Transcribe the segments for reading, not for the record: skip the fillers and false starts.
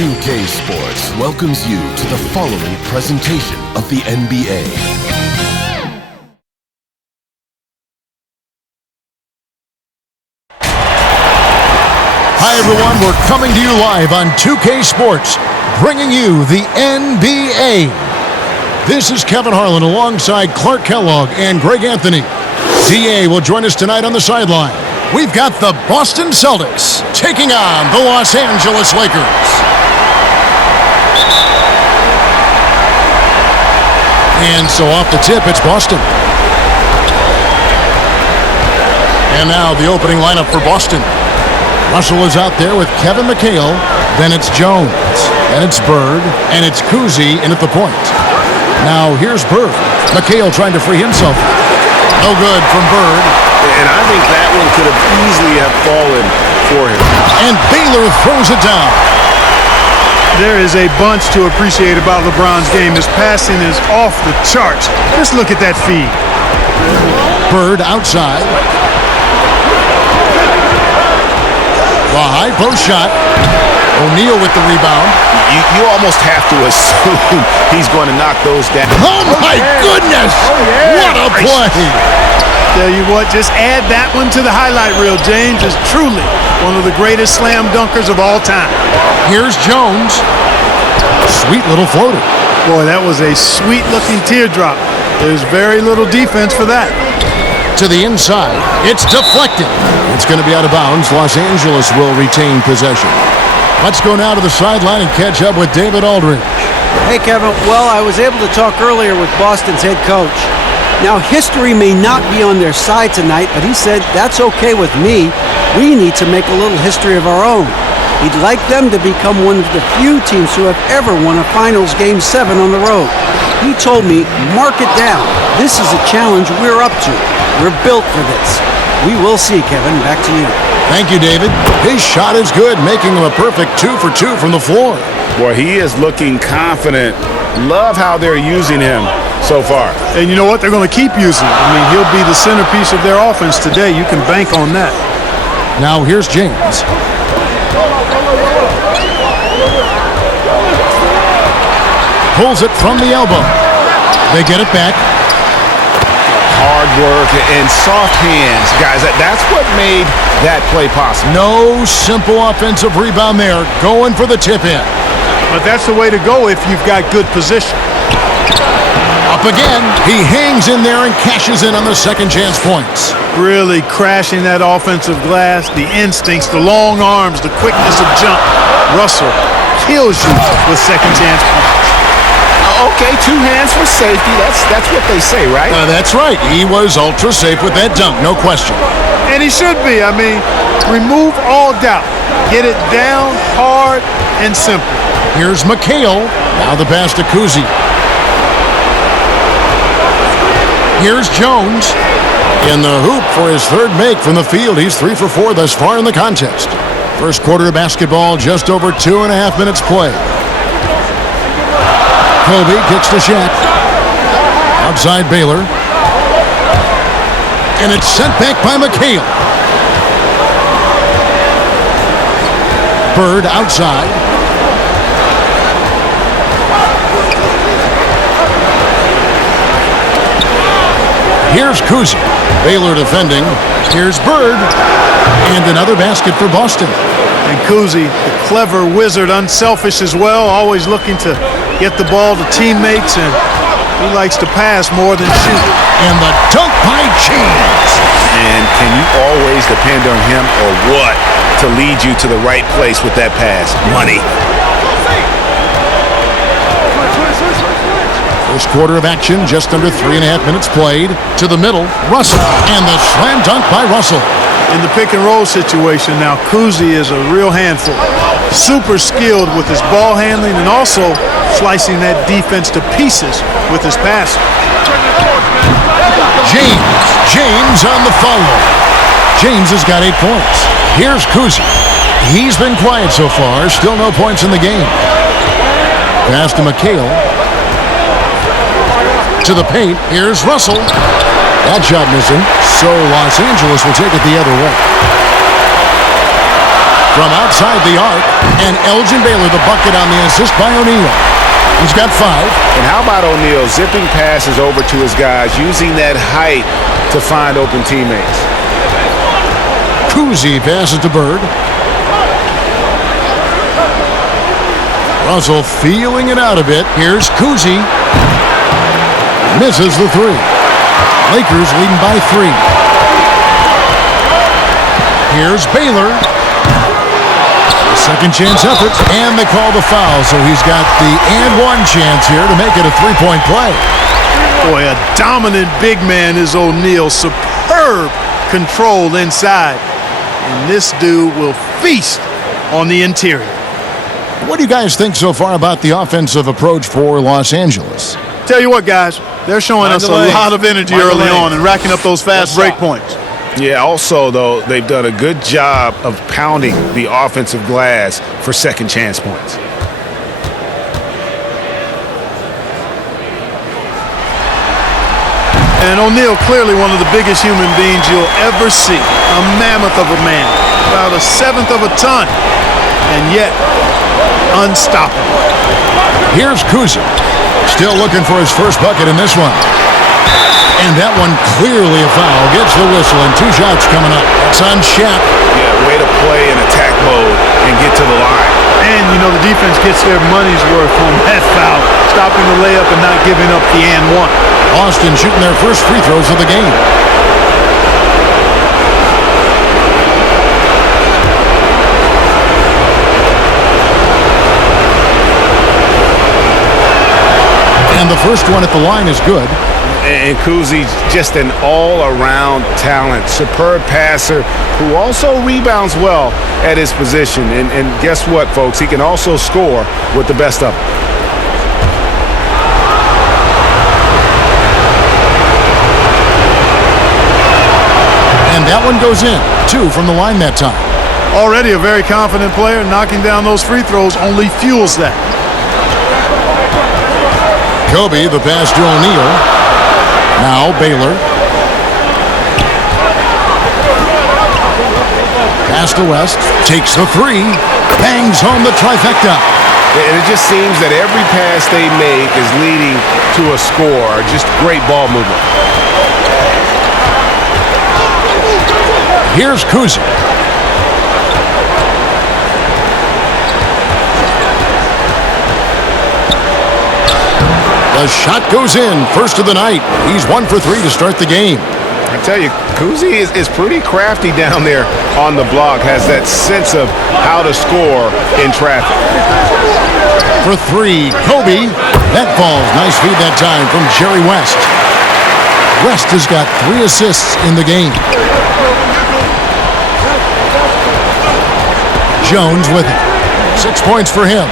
2K Sports welcomes you to the following presentation of the NBA. Hi everyone, we're coming to you live on 2K Sports, bringing you the NBA. This is Kevin Harlan alongside Clark Kellogg and Greg Anthony. DA will join us tonight on the sideline. We've got the Boston Celtics taking on the Los Angeles Lakers. And so off the tip, it's Boston. And now the opening lineup for Boston. Russell is out there with Kevin McHale. Then it's Jones. Then it's Bird. And it's Cousy in at the point. Now here's Bird. McHale trying to free himself. No good from Bird. And I think that one could have easily have fallen for him. And Baylor throws it down. There is a bunch to appreciate about LeBron's game. His passing is off the charts. Just look at that feed. Bird outside. The high post shot. O'Neal with the rebound. You almost have to assume he's going to knock those down. Oh my goodness! What a play! Tell you what, just add that one to the highlight reel. James is truly one of the greatest slam dunkers of all time. Here's Jones. Sweet little floater. Boy, that was a sweet-looking teardrop. There's very little defense for that. To the inside. It's deflected. It's going to be out of bounds. Los Angeles will retain possession. Let's go now to the sideline and catch up with David Aldridge. Hey, Kevin. Well, I was able to talk earlier with Boston's head coach. Now, history may not be on their side tonight, but he said that's okay with me. We need to make a little history of our own. He'd like them to become one of the few teams who have ever won a Finals Game 7 on the road. He told me, mark it down. This is a challenge we're up to. We're built for this. We will see, Kevin. Back to you. Thank you, David. His shot is good, making him a perfect 2 for 2 from the floor. Boy, he is looking confident. Love how they're using him so far. And you know what? They're going to keep using him. I mean, he'll be the centerpiece of their offense today. You can bank on that. Now here's James. Pulls it from the elbow. They get it back. Hard work and soft hands, guys. That's what made that play possible. No simple offensive rebound there. Going for the tip-in. But that's the way to go if you've got good position. Up again. He hangs in there and cashes in on the second chance points. Really crashing that offensive glass. The instincts, the long arms, the quickness of jump. Russell kills you with second chance points. Okay, 2 hands for safety. That's what they say, right? That's right. He was ultra safe with that dunk, no question. And he should be. I mean, remove all doubt. Get it down, hard, and simple. Here's McHale. Now the pass to Cousy. Here's Jones. In the hoop for his third make from the field. He's 3 for 4 thus far in the contest. First quarter of basketball, just over 2.5 minutes play. Kobe kicks to Shaq. Outside Baylor. And it's sent back by McHale. Bird outside. Here's Cousy. Baylor defending. Here's Bird. And another basket for Boston. And Cousy, the clever wizard, unselfish as well, always looking to get the ball to teammates, and he likes to pass more than shoot. And the dunk by James. And can you always depend on him or what to lead you to the right place with that pass? Money. First quarter of action, just under 3.5 minutes played. To the middle, Russell. And the slam dunk by Russell. In the pick-and-roll situation now, Cousy is a real handful. Super skilled with his ball handling and also slicing that defense to pieces with his passing. James on the follow. James has got 8 points. Here's Cousy. He's been quiet so far. Still no points in the game. Pass to McHale. To the paint. Here's Russell. That shot missing, so Los Angeles will take it the other way. From outside the arc, And Elgin Baylor, the bucket on the assist by O'Neal. He's got 5. And how about O'Neal zipping passes over to his guys, using that height to find open teammates. Kuzi passes to Bird. Russell feeling it out a bit. Here's Kuzi. Misses the 3. Lakers leading by 3. Here's Baylor. Second chance effort, and they call the foul, so he's got the and one chance here to make it a 3-point play. Boy, a dominant big man is O'Neal. Superb control inside. And this dude will feast on the interior. What do you guys think so far about the offensive approach for Los Angeles? Tell you what, guys, they're showing us a lot of energy early on and racking up those fast break points. Yeah, also, though, they've done a good job of pounding the offensive glass for second chance points. And O'Neal, clearly one of the biggest human beings you'll ever see. A mammoth of a man, about 1/7 of a ton, and yet unstoppable. Here's Kuzi, still looking for his first bucket in this one. And that one clearly a foul. Gets the whistle, and 2 shots coming up. It's on Shaq. Yeah, way to play in attack mode and get to the line. And, you know, the defense gets their money's worth on that foul, stopping the layup and not giving up the and one. Austin shooting their first free throws of the game. And the first one at the line is good. And Kuzi, just an all-around talent, superb passer who also rebounds well at his position. And guess what, folks? He can also score with the best of them. And that one goes in. 2 from the line that time. Already a very confident player. Knocking down those free throws only fuels that. Kobe, the pass to O'Neal. Now Baylor. Pass to West. Takes the 3. Bangs home the trifecta. And it just seems that every pass they make is leading to a score. Just great ball movement. Here's Kuzi. The shot goes in. First of the night. He's 1 for 3 to start the game. I tell you, Kuzi is pretty crafty down there on the block. Has that sense of how to score in traffic. For 3, Kobe. That falls. Nice feed that time from Jerry West. West has got 3 assists in the game. Jones with it. 6 points for him.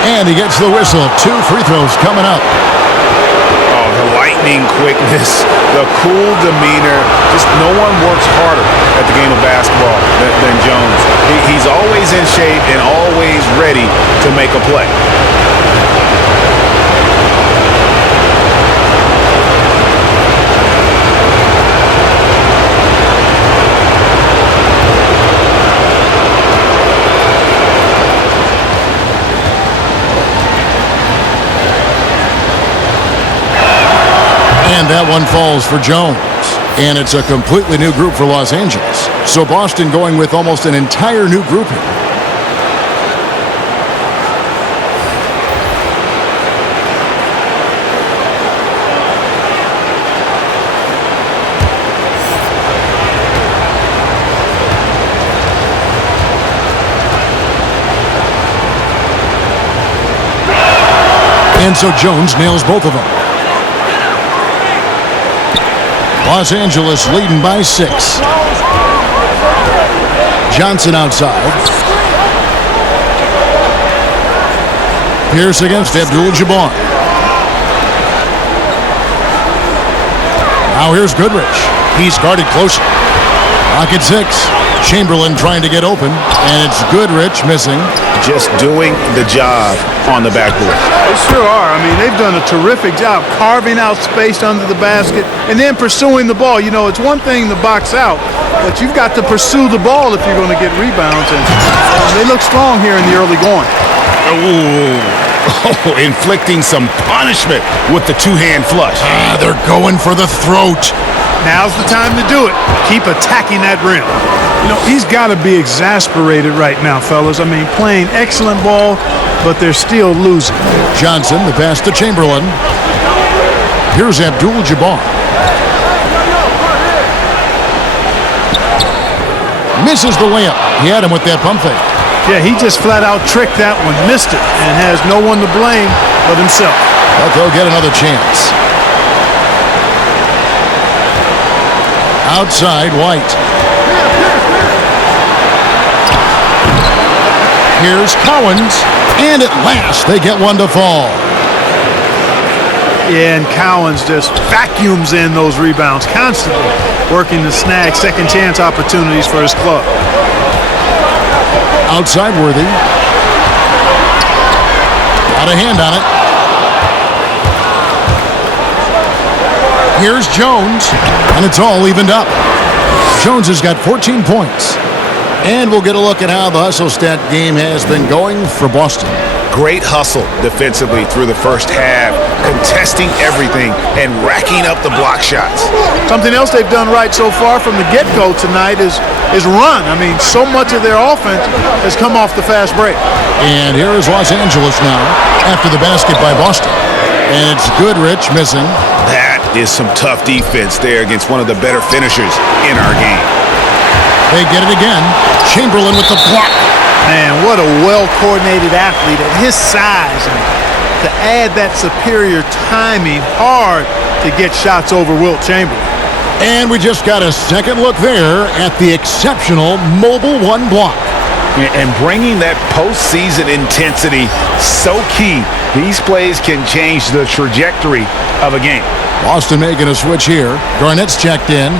And he gets the whistle. 2 free throws coming up. Oh, the lightning quickness, the cool demeanor. Just no one works harder at the game of basketball than Jones. He's always in shape and always ready to make a play. And that one falls for Jones. And it's a completely new group for Los Angeles. So Boston going with almost an entire new group here. And so Jones nails both of them. Los Angeles leading by 6. Johnson outside. Pierce against Abdul-Jabbar. Now here's Goodrich. He's guarded closely. Rocket 6. Chamberlain trying to get open, and it's Goodrich missing. just doing the job on the backboard. They sure are. I mean, they've done a terrific job carving out space under the basket and then pursuing the ball. You know, it's one thing to box out, but you've got to pursue the ball if you're going to get rebounds. And they look strong here in the early going. Oh, inflicting some punishment with the two-hand flush. They're going for the throat. Now's the time to do it. Keep attacking that rim. You know, he's got to be exasperated right now, fellas. I mean, playing excellent ball, but they're still losing. Johnson, the pass to Chamberlain. Here's Abdul-Jabbar. Misses the layup. He had him with that pump fake. Yeah, he just flat out tricked that one, missed it, and has no one to blame but himself. But they'll get another chance. Outside, White. Here's Cowens, and at last they get one to fall. Yeah, and Cowens just vacuums in those rebounds, constantly working to snag second chance opportunities for his club. Outside Worthy. Got a hand on it. Here's Jones, and it's all evened up. Jones has got 14 points. And we'll get a look at how the hustle stat game has been going for Boston. Great hustle defensively through the first half, contesting everything and racking up the block shots. Something else they've done right so far from the get-go tonight is run. I mean, so much of their offense has come off the fast break. And here is Los Angeles now after the basket by Boston. And it's Goodrich missing. That is some tough defense there against one of the better finishers in our game. They get it again. Chamberlain with the block. Man, what a well-coordinated athlete at his size. And to add that superior timing, hard to get shots over Wilt Chamberlain. And we just got a second look there at the exceptional mobile one block. And bringing that postseason intensity, so key. These plays can change the trajectory of a game. Boston making a switch here. Garnett's checked in.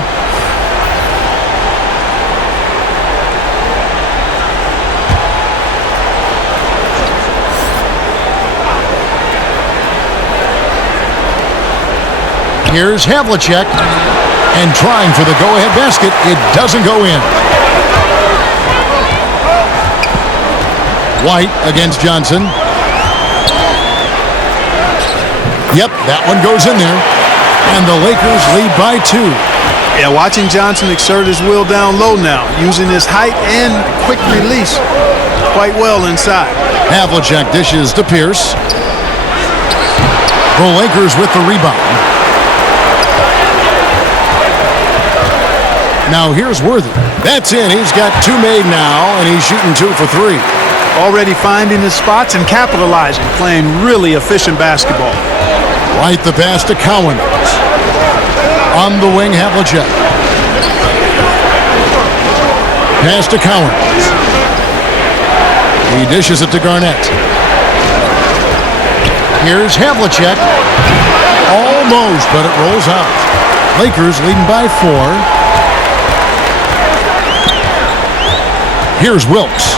Here's Havlicek, and trying for the go-ahead basket. It doesn't go in. White against Johnson. Yep, that one goes in there. And the Lakers lead by 2. Yeah, watching Johnson exert his will down low now, using his height and quick release quite well inside. Havlicek dishes to Pierce. The Lakers with the rebound. Now here's Worthy. That's in. He's got 2 made now, and he's shooting 2 for 3. Already finding his spots and capitalizing, playing really efficient basketball. Right, the pass to Cowens. On the wing, Havlicek. Pass to Cowens. He dishes it to Garnett. Here's Havlicek. Almost, but it rolls out. Lakers leading by 4. Here's Wilkes.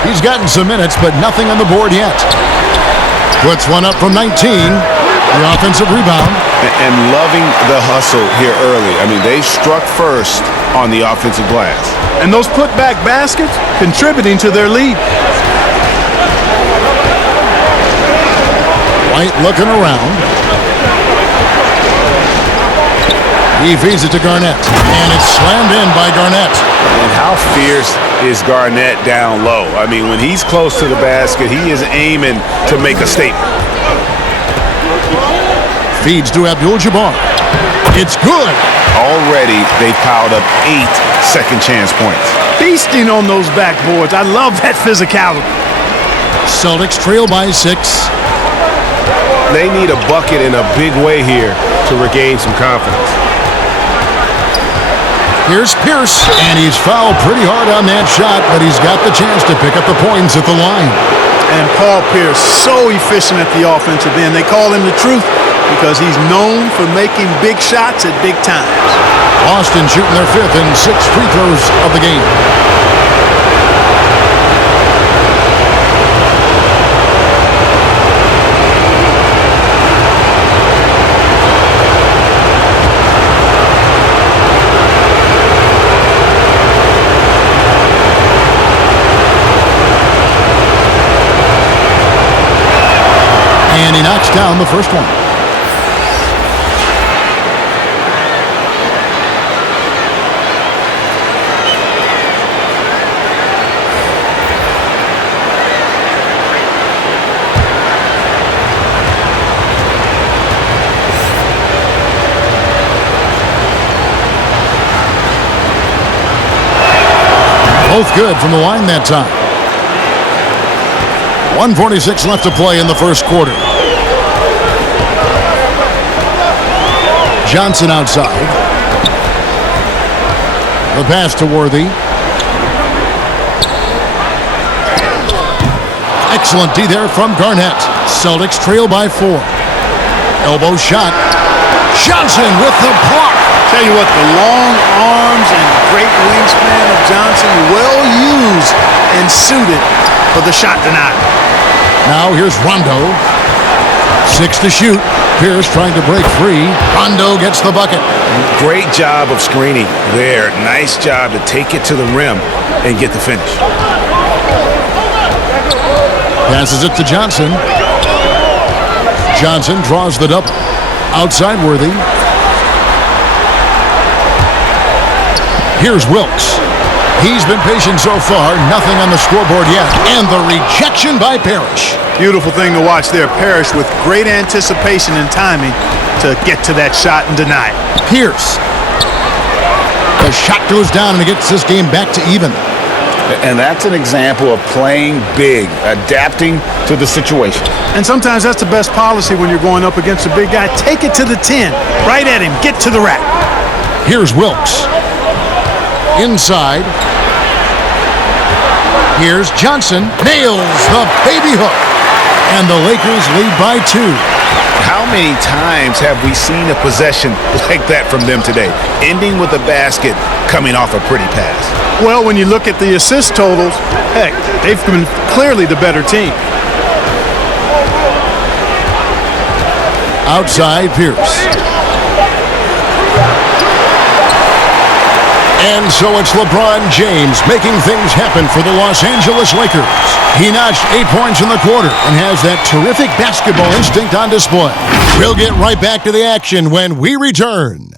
He's gotten some minutes, but nothing on the board yet. Puts one up from 19. The offensive rebound. And loving the hustle here early. I mean, they struck first on the offensive glass. And those putback baskets contributing to their lead. White looking around. He feeds it to Garnett. And it's slammed in by Garnett. And how fierce is Garnett down low? I mean, when he's close to the basket, he is aiming to make a statement. Feeds to Abdul-Jabbar. It's good. Already, they've piled up 8 second chance points. Feasting on those backboards. I love that physicality. Celtics trail by 6. They need a bucket in a big way here to regain some confidence. Here's Pierce, and he's fouled pretty hard on that shot, but he's got the chance to pick up the points at the line. And Paul Pierce, so efficient at the offensive end. They call him the truth because he's known for making big shots at big times. Boston shooting their 5th and 6th free throws of the game. down the first one. Both good from the line that time. 1:46 left to play in the first quarter. Johnson outside. The pass to Worthy. Excellent D there from Garnett. Celtics trail by 4. Elbow shot. Johnson with the block. Tell you what, the long arms and great wingspan of Johnson, well used and suited for the shot denial. Now here's Rondo. 6 to shoot. Pierce trying to break free. Rondo gets the bucket. Great job of screening there. Nice job to take it to the rim and get the finish. Passes it to Johnson. Johnson draws the double. Outside Worthy. Here's Wilkes. He's been patient so far. Nothing on the scoreboard yet. And the rejection by Parrish. Beautiful thing to watch there. Parrish with great anticipation and timing to get to that shot and deny it. Pierce. The shot goes down and it gets this game back to even. And that's an example of playing big, adapting to the situation. And sometimes that's the best policy when you're going up against a big guy. Take it to the 10. Right at him. Get to the rack. Here's Wilkes. Inside. Here's Johnson. Nails the baby hook. And the Lakers lead by 2. How many times have we seen a possession like that from them today? Ending with a basket, coming off a pretty pass. Well, when you look at the assist totals, heck, they've been clearly the better team. Outside Pierce. And so it's LeBron James making things happen for the Los Angeles Lakers. He notched 8 points in the quarter and has that terrific basketball instinct on display. We'll get right back to the action when we return.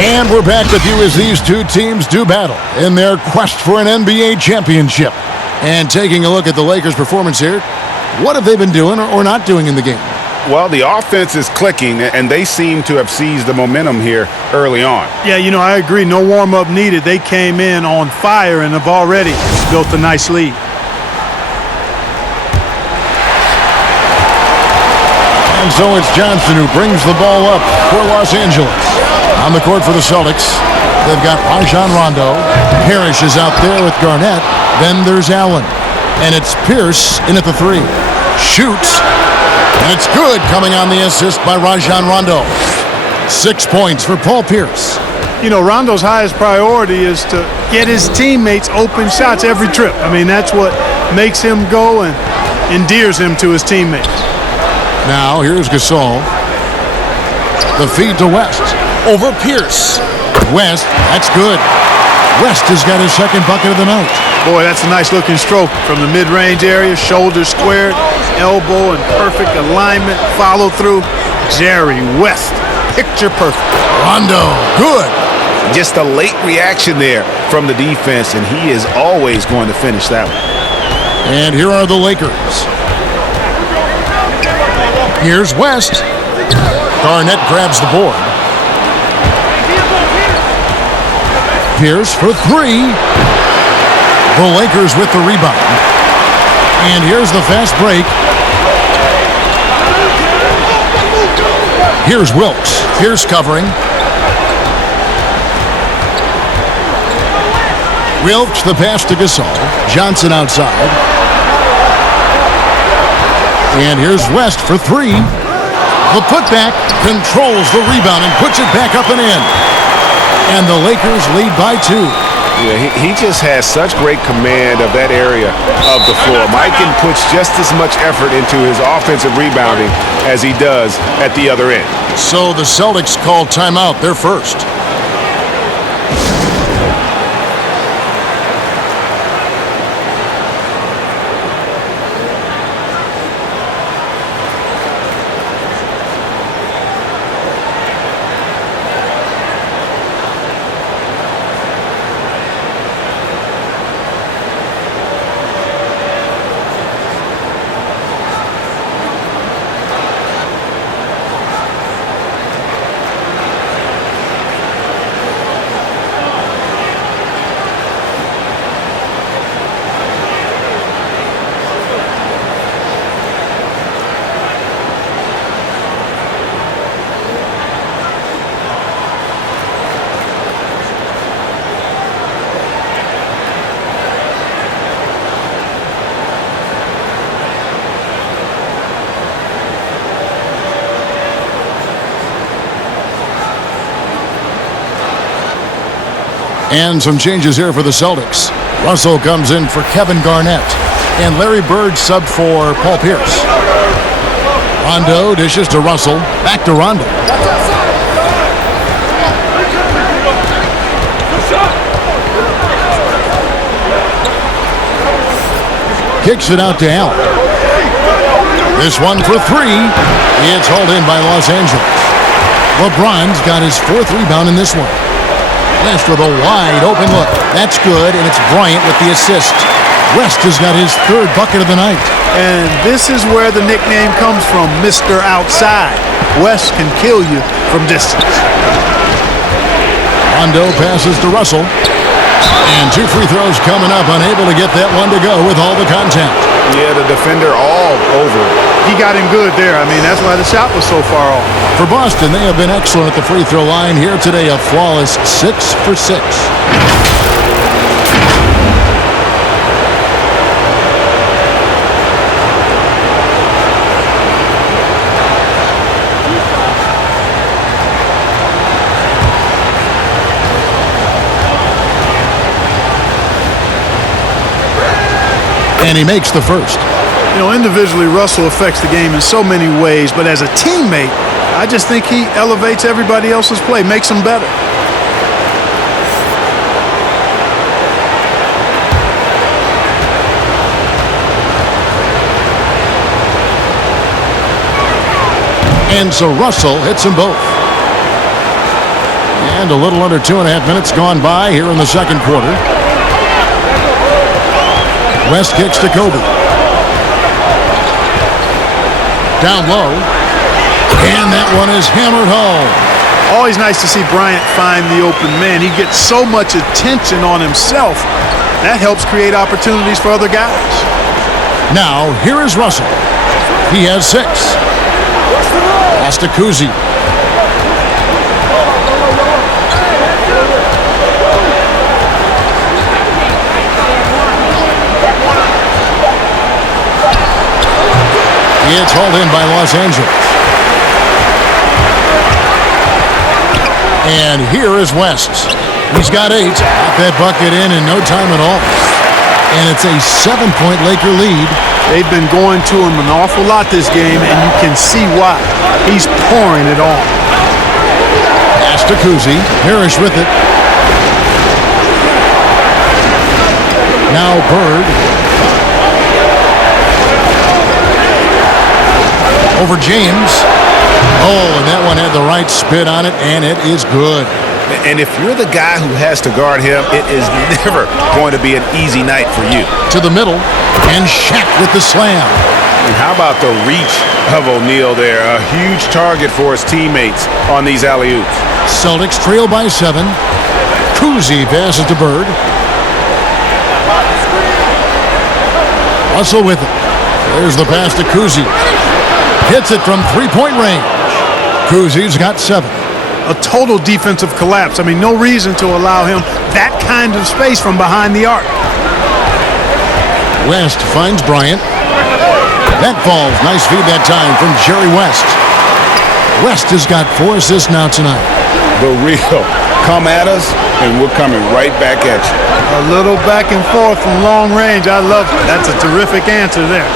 And we're back with you as these two teams do battle in their quest for an NBA championship. And taking a look at the Lakers' performance here, what have they been doing or not doing in the game? Well, the offense is clicking, and they seem to have seized the momentum here early on. Yeah, I agree. No warm-up needed. They came in on fire and have already built a nice lead. And so it's Johnson who brings the ball up for Los Angeles. On the court for the Celtics, they've got Rajon Rondo. Parrish is out there with Garnett. Then there's Allen. And it's Pierce in at the 3. Shoots. And it's good, coming on the assist by Rajon Rondo. 6 points for Paul Pierce. Rondo's highest priority is to get his teammates open shots every trip. That's what makes him go and endears him to his teammates. Now, here's Gasol. The feed to West. Over Pierce. West, that's good. West has got his second bucket of the night. Boy, that's a nice-looking stroke from the mid-range area. Shoulders squared, elbow in perfect alignment, follow through. Jerry West, picture perfect. Rondo, good. Just a late reaction there from the defense, and he is always going to finish that one. And here are the Lakers. Here's West. Garnett grabs the board. Pierce for 3. The Lakers with the rebound. And here's the fast break. Here's Wilkes. Pierce covering. Wilkes the pass to Gasol. Johnson outside. And here's West for 3. The putback controls the rebound and puts it back up and in. And the Lakers lead by 2. Yeah, he just has such great command of that area of the floor. Mikan puts just as much effort into his offensive rebounding as he does at the other end. So the Celtics call timeout. They're first. And some changes here for the Celtics. Russell comes in for Kevin Garnett. And Larry Bird subbed for Paul Pierce. Rondo dishes to Russell. Back to Rondo. Kicks it out to Allen. This one for 3. It's hauled in by Los Angeles. LeBron's got his 4th rebound in this one. West with a wide open look. That's good, and it's Bryant with the assist. West has got his 3rd bucket of the night. And this is where the nickname comes from, Mr. Outside. West can kill you from distance. Rondo passes to Russell. And 2 free throws coming up, unable to get that one to go with all the contact. Yeah, the defender all over. He got him good there. I mean, that's why the shot was so far off. For Boston, they have been excellent at the free throw line here today, a flawless 6 for 6. And he makes the first. You know, individually, Russell affects the game in so many ways, but as a teammate, I just think he elevates everybody else's play, makes them better. And so Russell hits them both. And a little under 2.5 minutes gone by here in the second quarter. West kicks to Kobe. Down low. And that one is hammered home. Always nice to see Bryant find the open man. He gets so much attention on himself. That helps create opportunities for other guys. Now, here is Russell. He has 6. Pass to Kuzi. It's hauled in by Los Angeles. And here is West. He's got 8. Got that bucket in no time at all. And it's a 7-point Laker lead. They've been going to him an awful lot this game, and you can see why. He's pouring it on. Pass to Kuzi. Parrish with it. Now Bird. Over James. Oh, and that one had the right spin on it, and it is good. And if you're the guy who has to guard him, it is never going to be an easy night for you. To the middle, and Shaq with the slam. And how about the reach of O'Neal there? A huge target for his teammates on these alley-oops. Celtics trail by 7. Kuzi passes to Bird. Russell with it. There's the pass to Kuzi. Hits it from 3-point range. Kuzi's got 7. A total defensive collapse. I mean, no reason to allow him that kind of space from behind the arc. West finds Bryant. That falls. Nice feed that time from Jerry West. West has got 4 assists now tonight. The real Come at us, and we're coming right back at you. A little back and forth from long range. I love it. That's a terrific answer there.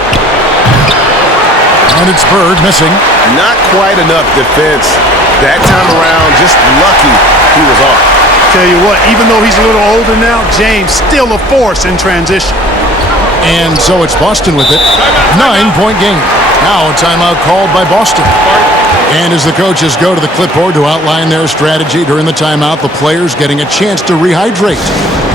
And it's Bird missing. Not quite enough defense. That time around, just lucky he was off. Tell you what, even though he's a little older now, James still a force in transition. And so it's Boston with it. 9-point game. Now a timeout called by Boston. And as the coaches go to the clipboard to outline their strategy during the timeout, the players getting a chance to rehydrate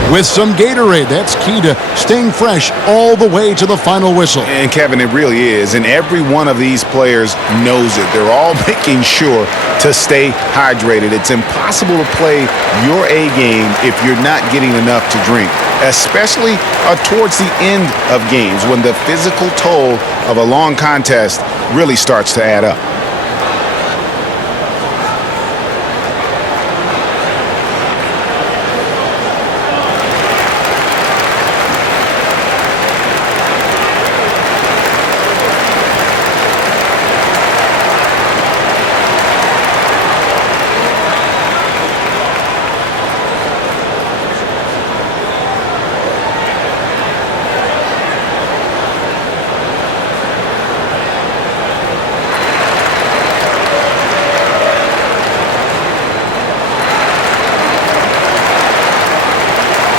with some Gatorade. That's key to staying fresh all the way to the final whistle. And Kevin, it really is. And every one of these players knows it. They're all making sure to stay hydrated. It's impossible to play your A game if you're not getting enough to drink, especially towards the end of games when the physical toll of a long contest really starts to add up.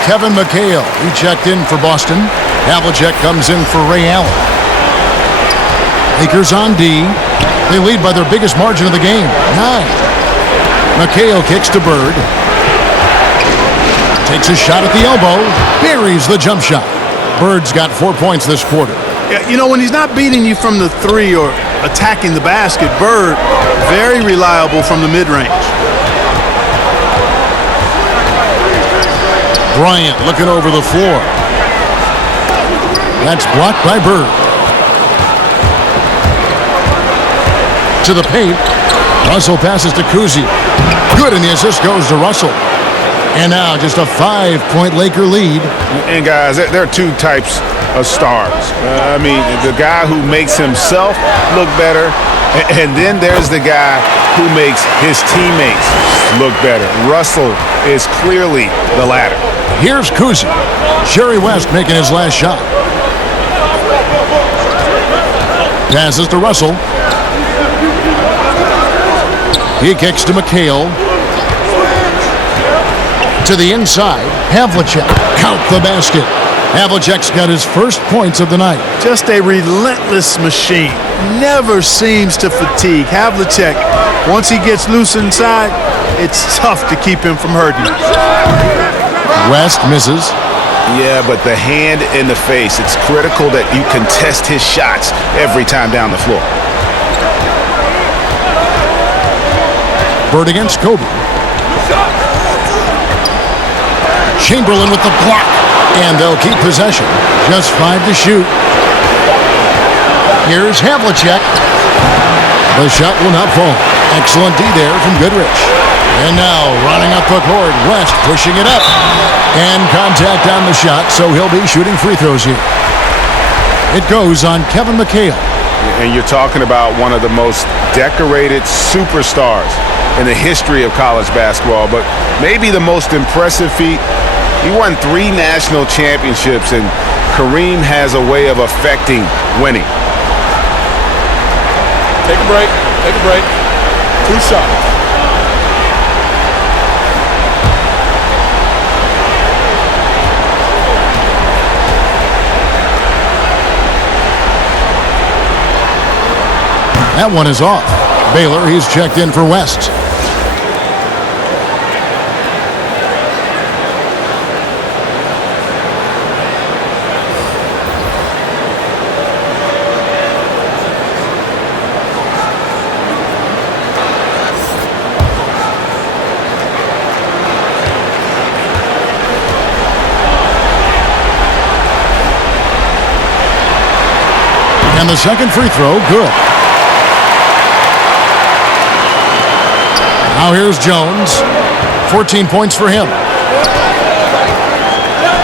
Kevin McHale, he checked in for Boston. Havlicek comes in for Ray Allen. Lakers on D. They lead by their biggest margin of the game, 9. McHale kicks to Bird. Takes a shot at the elbow. Buries the jump shot. Bird's got 4 points this quarter. Yeah, you know, when he's not beating you from the three or attacking the basket, Bird, very reliable from the mid-range. Bryant looking over the floor. That's blocked by Bird. To the paint. Russell passes to Kuzi. Good, and the assist goes to Russell. And now just a 5-point Laker lead. And guys, there are two types of stars. I mean, the guy who makes himself look better, and then there's the guy who makes his teammates look better. Russell is clearly the latter. Here's Kuzi. Jerry West making his last shot. Passes to Russell. He kicks to McHale. To the inside. Havlicek. Count the basket. Havlicek's got his first points of the night. Just a relentless machine. Never seems to fatigue. Havlicek, once he gets loose inside, it's tough to keep him from hurting you. West misses. Yeah, but the hand in the face, it's critical that you contest his shots every time down the floor. Bird against Kobe. Chamberlain with the block. And they'll keep possession. Just 5 to shoot. Here's Havlicek. The shot will not fall. Excellent D there from Goodrich. And now running up the court, West pushing it up. And contact on the shot, so he'll be shooting free throws here. It goes on Kevin McHale. And you're talking about one of the most decorated superstars in the history of college basketball, but maybe the most impressive feat. He won 3 national championships, and Kareem has a way of affecting winning. Take a break. Take a break. 2 shots. That one is off. Baylor, he's checked in for West. And the second free throw, good. Now here's Jones. 14 points for him.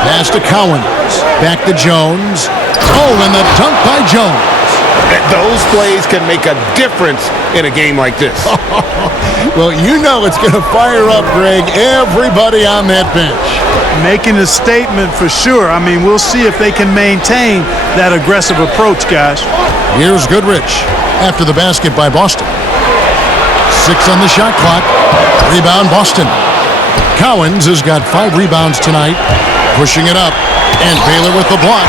Pass to Cowens. Back to Jones. Oh, and the dunk by Jones. Those plays can make a difference in a game like this. Well, you know it's going to fire up, Greg, everybody on that bench. Making a statement for sure. I mean, we'll see if they can maintain that aggressive approach, guys. Here's Goodrich after the basket by Boston. 6 on the shot clock. Rebound, Boston. Cowens has got 5 rebounds tonight. Pushing it up. And Baylor with the block.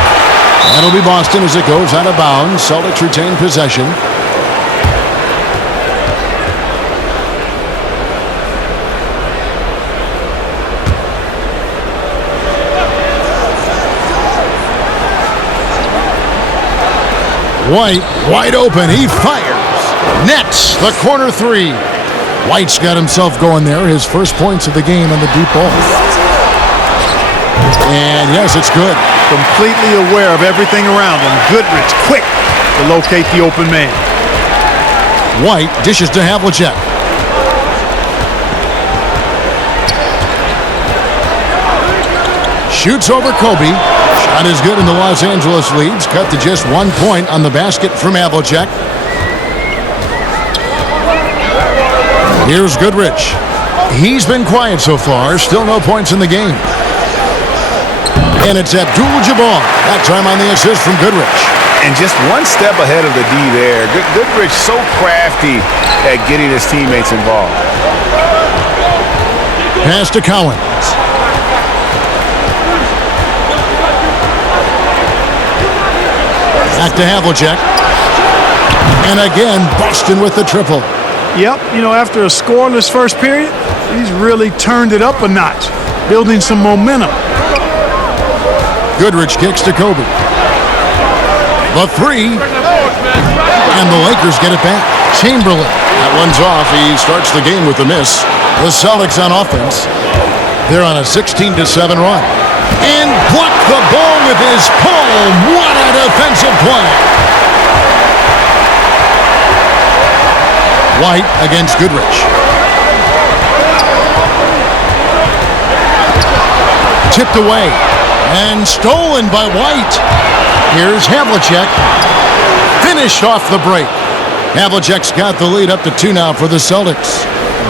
That'll be Boston as it goes out of bounds. Celtics retain possession. White, wide open, he fires. Nets, the corner 3. White's got himself going there, his first points of the game on the deep ball. And yes, it's good. Completely aware of everything around him. Goodrich, quick to locate the open man. White dishes to Havlicek. Shoots over Kobe. Shot is good, and the Los Angeles leads. Cut to just 1 point on the basket from Havlicek. Here's Goodrich. He's been quiet so far. Still no points in the game. And it's Abdul-Jabbar. That time on the assist from Goodrich. And just one step ahead of the D there. Goodrich so crafty at getting his teammates involved. Pass to Cowens. Back to Havlicek. And again, Boston with the triple. Yep, you know, after a scoreless first period, he's really turned it up a notch, building some momentum. Goodrich kicks to Kobe. The 3. And the Lakers get it back. Chamberlain. That one's off. He starts the game with a miss. The Celtics on offense. They're on a 16-7 run. And blocked the ball with his palm. What a defensive play. White against Goodrich. Tipped away. And stolen by White. Here's Havlicek. Finished off the break. Havlicek's got the lead up to 2 now for the Celtics.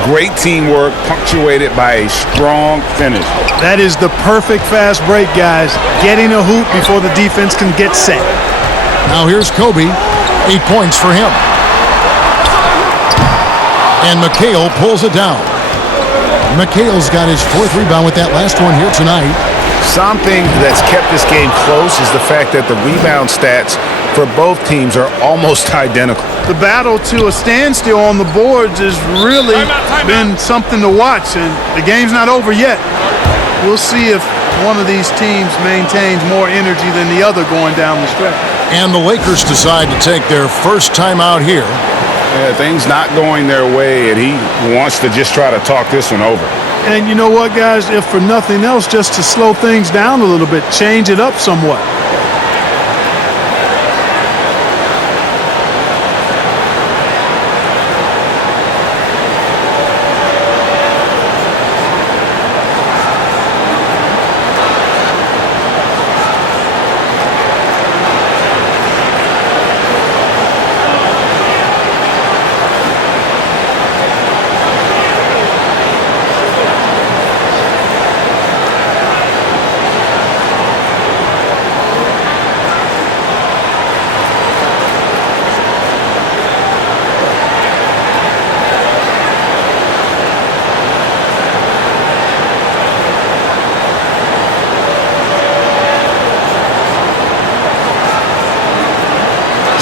Great teamwork punctuated by a strong finish. That is the perfect fast break, guys. Getting a hoop before the defense can get set. Now here's Kobe. 8 points for him. And McHale pulls it down. McHale's got his 4th rebound with that last one here tonight. Something that's kept this game close is the fact that the rebound stats for both teams are almost identical. The battle to a standstill on the boards has really been something to watch, and the game's not over yet. We'll see if one of these teams maintains more energy than the other going down the stretch. And the Lakers decide to take their first time out here. Yeah, things not going their way, and he wants to just try to talk this one over. And you know what, guys? If for nothing else, just to slow things down a little bit, change it up somewhat.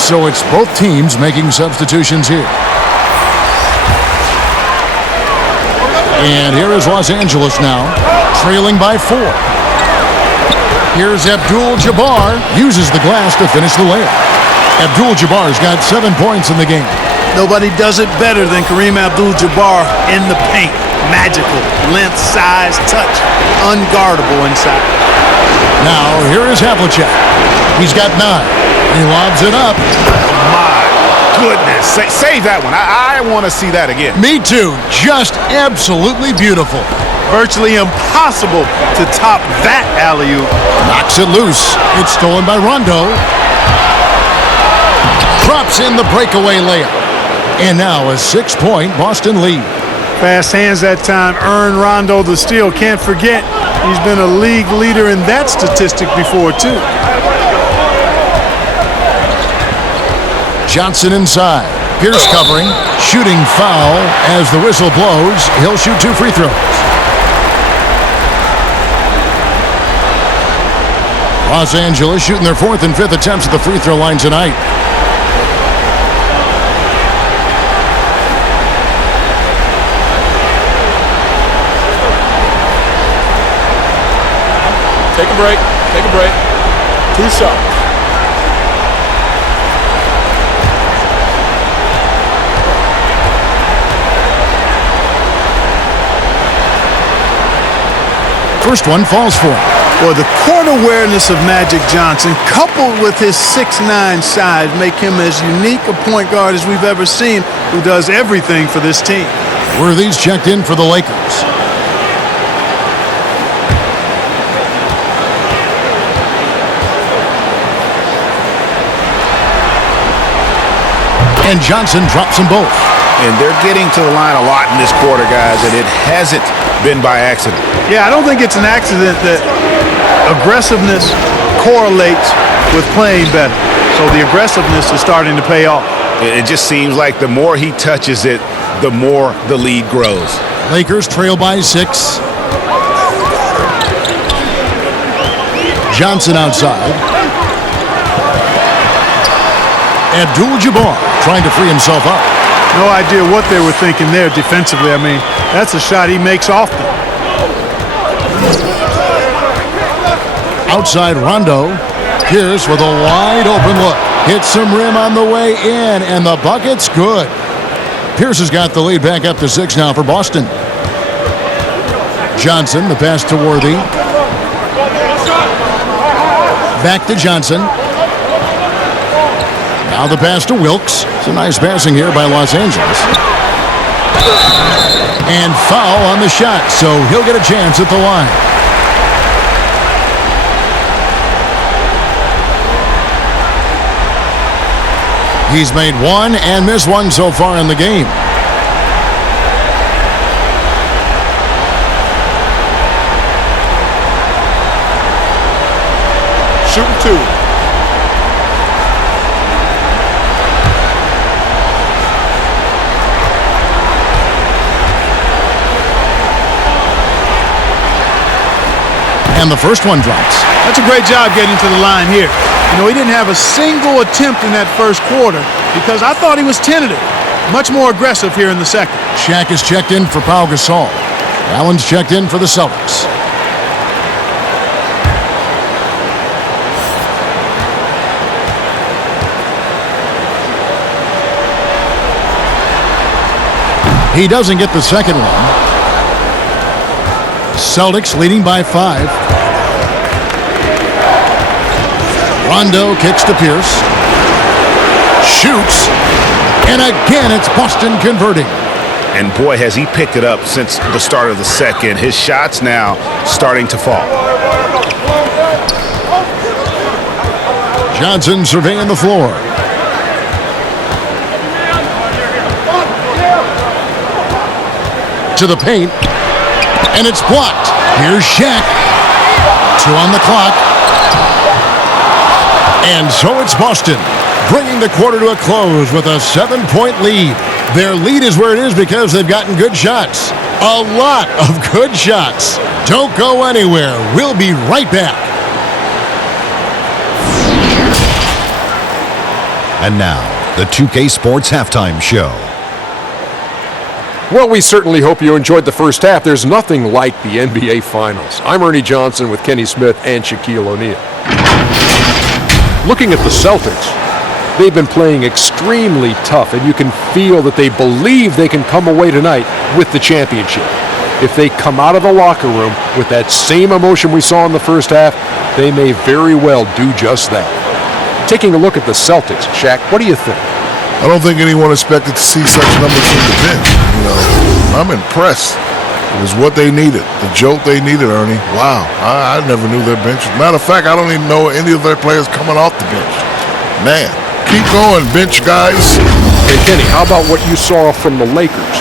So it's both teams making substitutions here. And here is Los Angeles now, trailing by 4. Here's Abdul-Jabbar, uses the glass to finish the layup. Abdul-Jabbar's got 7 points in the game. Nobody does it better than Kareem Abdul-Jabbar in the paint. Magical, length, size, touch, unguardable inside. Now, here is Havlicek. He's got 9. He lobs it up. My goodness. Save that one. I want to see that again. Me too. Just absolutely beautiful. Virtually impossible to top that alley-oop. Knocks it loose. It's stolen by Rondo. Drops in the breakaway layup. And now a 6-point Boston lead. Fast hands that time earned Rondo the steal. Can't forget, he's been a league leader in that statistic before, too. Johnson inside. Pierce covering. Shooting foul as the whistle blows. He'll shoot 2 free throws. Los Angeles shooting their 4th and 5th attempts at the free throw line tonight. Take a break. Take a break. 2 shots. First one falls for him. Well, the court awareness of Magic Johnson, coupled with his 6'9" size, make him as unique a point guard as we've ever seen, who does everything for this team. Worthy's checked in for the Lakers. And Johnson drops them both. And they're getting to the line a lot in this quarter, guys, and it hasn't been by accident. Yeah, I don't think it's an accident that aggressiveness correlates with playing better. So the aggressiveness is starting to pay off. It just seems like the more he touches it, the more the lead grows. Lakers trail by 6. Johnson outside. Abdul-Jabbar trying to free himself up. No idea what they were thinking there defensively. I mean, that's a shot he makes often. Outside Rondo. Pierce with a wide open look. Hits some rim on the way in, and the bucket's good. Pierce has got the lead back up to 6 now for Boston. Johnson, the pass to Worthy. Back to Johnson. Now the pass to Wilkes. It's a nice passing here by Los Angeles. And foul on the shot, so he'll get a chance at the line. He's made 1 and missed 1 so far in the game. Shooting 2. And the first one drops. That's a great job getting to the line here. You know, he didn't have a single attempt in that first quarter because I thought he was tentative. Much more aggressive here in the second. Shaq is checked in for Pau Gasol. Allen's checked in for the Celtics. He doesn't get the second one. Celtics leading by 5. Rondo kicks to Pierce. Shoots. And again, it's Boston converting. And boy, has he picked it up since the start of the second. His shots now starting to fall. Johnson surveying the floor. To the paint. And it's blocked. Here's Shaq. 2 on the clock. And so it's Boston, bringing the quarter to a close with a 7-point lead. Their lead is where it is because they've gotten good shots. A lot of good shots. Don't go anywhere. We'll be right back. And now, the 2K Sports Halftime Show. Well, we certainly hope you enjoyed the first half. There's nothing like the NBA Finals. I'm Ernie Johnson with Kenny Smith and Shaquille O'Neal. Looking at the Celtics, they've been playing extremely tough, and you can feel that they believe they can come away tonight with the championship. If they come out of the locker room with that same emotion we saw in the first half, they may very well do just that. Taking a look at the Celtics, Shaq, what do you think? I don't think anyone expected to see such numbers from the bench. You know, I'm impressed. It was what they needed, the jolt they needed, Ernie. Wow, I never knew their bench. Matter of fact, I don't even know any of their players coming off the bench. Man, keep going, bench guys. Hey, Kenny, how about what you saw from the Lakers?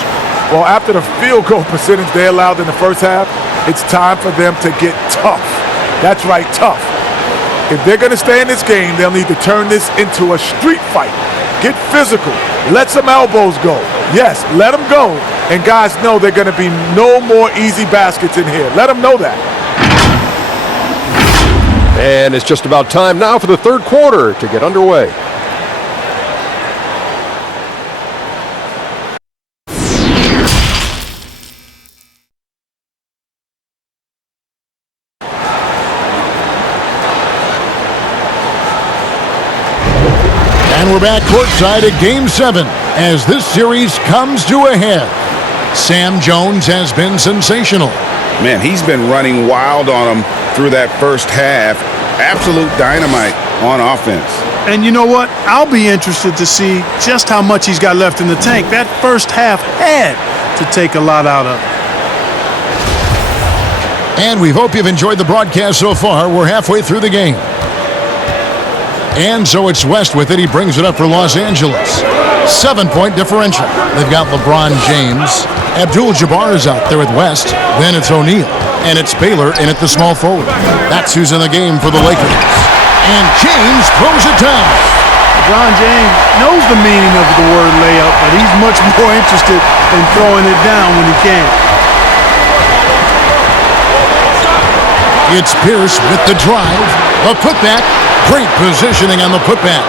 Well, after the field goal percentage they allowed in the first half, it's time for them to get tough. That's right, tough. If they're going to stay in this game, they'll need to turn this into a street fight. Get physical. Let some elbows go. Yes, let them go. And guys know they're going to be no more easy baskets in here. Let them know that. And it's just about time now for the third quarter to get underway. And we're back courtside at Game 7 as this series comes to a head. Sam Jones has been sensational. Man, he's been running wild on them through that first half. Absolute dynamite on offense. And you know what? I'll be interested to see just how much he's got left in the tank. That first half had to take a lot out of it. And we hope you've enjoyed the broadcast so far. We're halfway through the game. And so it's West with it. He brings it up for Los Angeles. 7-point differential. They've got LeBron James. Abdul-Jabbar is out there with West. Then it's O'Neal. And it's Baylor in at the small forward. That's who's in the game for the Lakers. And James throws it down. LeBron James knows the meaning of the word layup, but he's much more interested in throwing it down when he can. It's Pierce with the drive. The putback. Great positioning on the putback.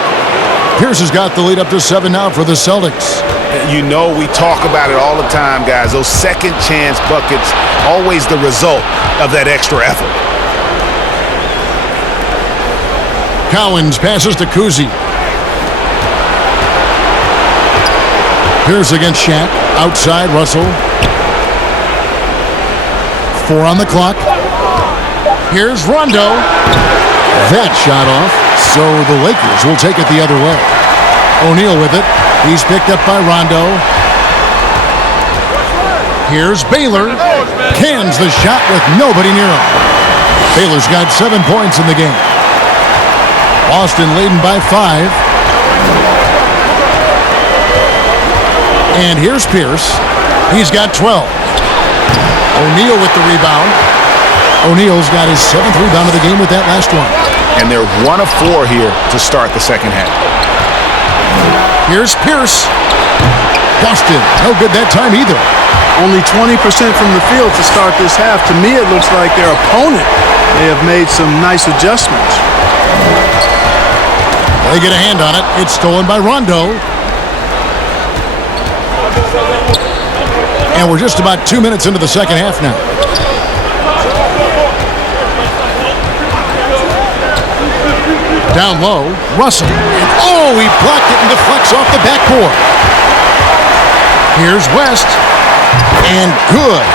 Pierce has got the lead up to 7 now for the Celtics. You know we talk about it all the time, guys. Those second chance buckets, always the result of that extra effort. Cowens passes to Kuzi. Pierce against Shaq. Outside Russell. 4 on the clock. Here's Rondo. That shot off, so the Lakers will take it the other way. O'Neal with it. He's picked up by Rondo. Here's Baylor. Cans the shot with nobody near him. Baylor's got 7 points in the game. Boston leading by 5. And here's Pierce. He's got 12. O'Neal with the rebound. O'Neal's got his 7th rebound of the game with that last one. And they're 1 of 4 here to start the second half. Here's Pierce. Boston, no good that time either. Only 20% from the field to start this half. To me, it looks like their opponent may have made some nice adjustments. They get a hand on it. It's stolen by Rondo. And we're just about 2 minutes into the second half now. Down low, Russell. Oh, he blocked it and deflects off the backboard. Here's West. And good,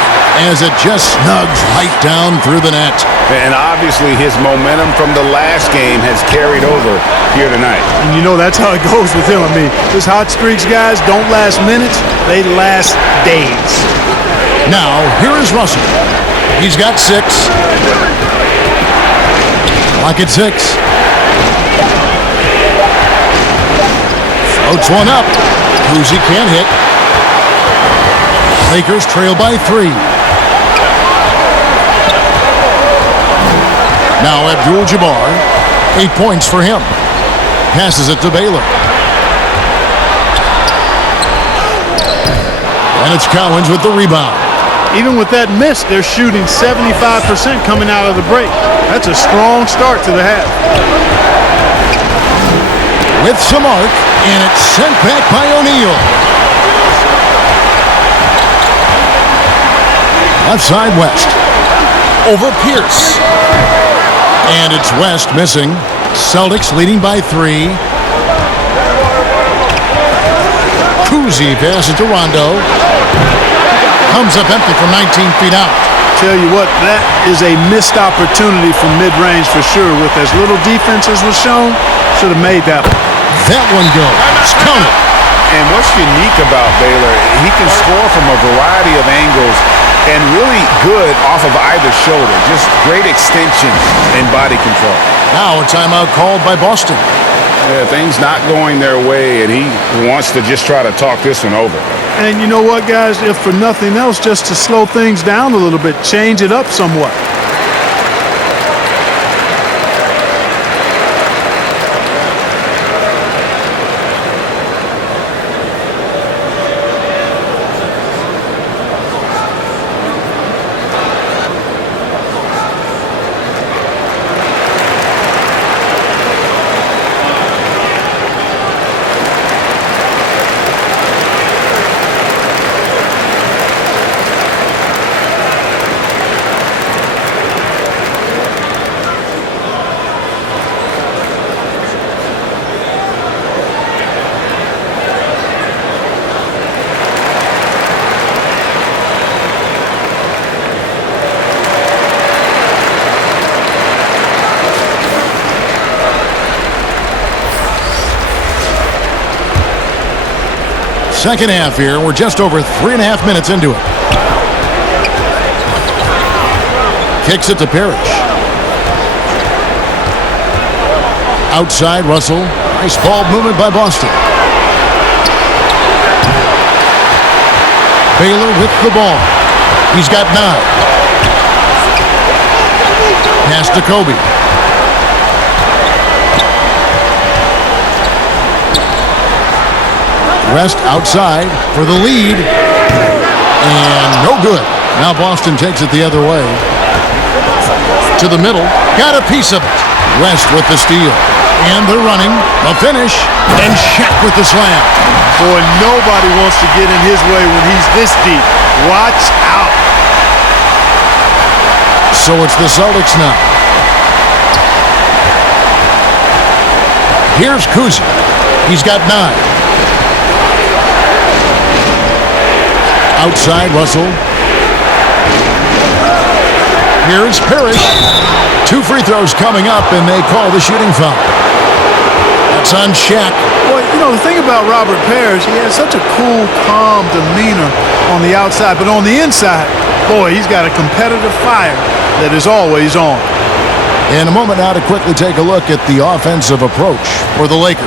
as it just snugs right down through the net. And obviously his momentum from the last game has carried over here tonight. And you know that's how it goes with him. I mean, his hot streaks, guys, don't last minutes. They last days. Now, here is Russell. He's got 6. Clock at 6. Floats one up. Kuzi can't hit. Lakers trail by 3. Now Abdul-Jabbar. 8 points for him. Passes it to Baylor. And it's Cowens with the rebound. Even with that miss, they're shooting 75% coming out of the break. That's a strong start to the half. With some arc, and it's sent back by O'Neal. Left side West. Over Pierce. And it's West missing. Celtics leading by 3. Kuzi passes to Rondo. Comes up empty from 19 feet out. Tell you what, that is a missed opportunity from mid-range for sure. With as little defense as was shown, should have made that one. That one goes. Count it. And what's unique about Baylor, he can score from a variety of angles and really good off of either shoulder. Just great extension and body control. Now a timeout called by Boston. Yeah, things not going their way, and he wants to just try to talk this one over. And you know what, guys? If for nothing else, just to slow things down a little bit, change it up somewhat. Second half here. We're just over 3.5 minutes into it. Kicks it to Parrish. Outside, Russell. Nice ball movement by Boston. Baylor with the ball. He's got 9. Pass to Kobe. West outside for the lead. And no good. Now Boston takes it the other way. To the middle. Got a piece of it. West with the steal. And they're running. A finish. And Shaq with the slam. Boy, nobody wants to get in his way when he's this deep. Watch out. So it's the Celtics now. Here's Kuzi. He's got 9. Outside, Russell. Here's Parrish. 2 free throws coming up, and they call the shooting foul. That's on Shaq. Well, you know, the thing about Robert Parrish, he has such a cool, calm demeanor on the outside, but on the inside, boy, he's got a competitive fire that is always on. In a moment now to quickly take a look at the offensive approach for the Lakers.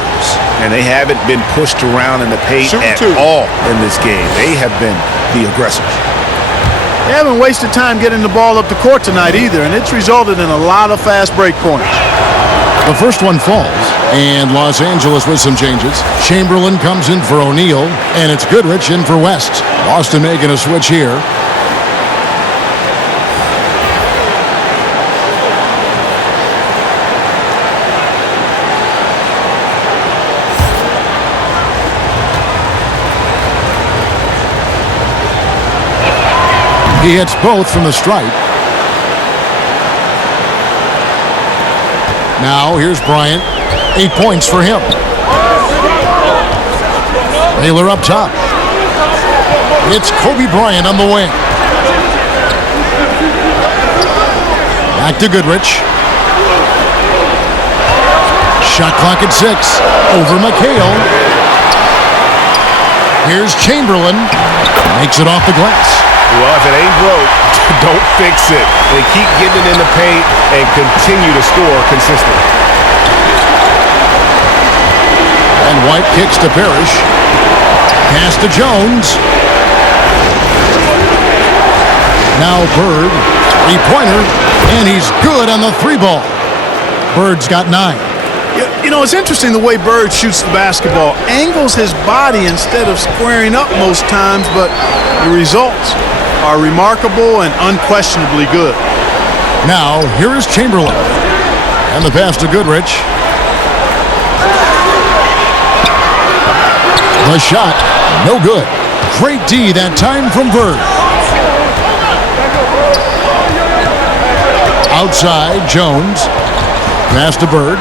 And they haven't been pushed around in the paint at all in this game. They have been the aggressors. They haven't wasted time getting the ball up the court tonight either, and it's resulted in a lot of fast break points. The first one falls, and Los Angeles with some changes. Chamberlain comes in for O'Neal, and it's Goodrich in for West. Boston making a switch here. He hits both from the stripe. Now here's Bryant. 8 points for him. Baylor up top. It's Kobe Bryant on the wing. Back to Goodrich. Shot clock at 6. Over McHale. Here's Chamberlain. Makes it off the glass. Well, if it ain't broke, don't fix it. They keep getting it in the paint and continue to score consistently. And White kicks to Parrish. Pass to Jones. Now Bird. 3-pointer. And he's good on the 3 ball. Bird's got 9. You know, it's interesting the way Bird shoots the basketball. Angles his body instead of squaring up most times, but the results are remarkable and unquestionably good. Now, here is Chamberlain. And the pass to Goodrich. The shot, no good. Great D that time from Bird. Outside, Jones. Pass to Bird.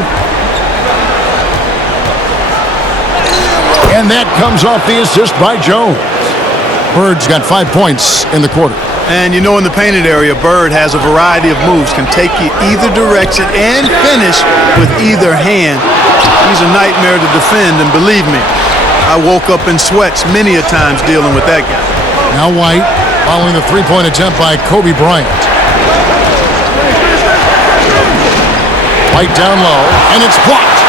And that comes off the assist by Jones. Bird's got 5 points in the quarter. And you know, in the painted area, Bird has a variety of moves, can take you either direction and finish with either hand. He's a nightmare to defend, and believe me, I woke up in sweats many a times dealing with that guy. Now White, following the 3-point attempt by Kobe Bryant. White down low, and it's blocked.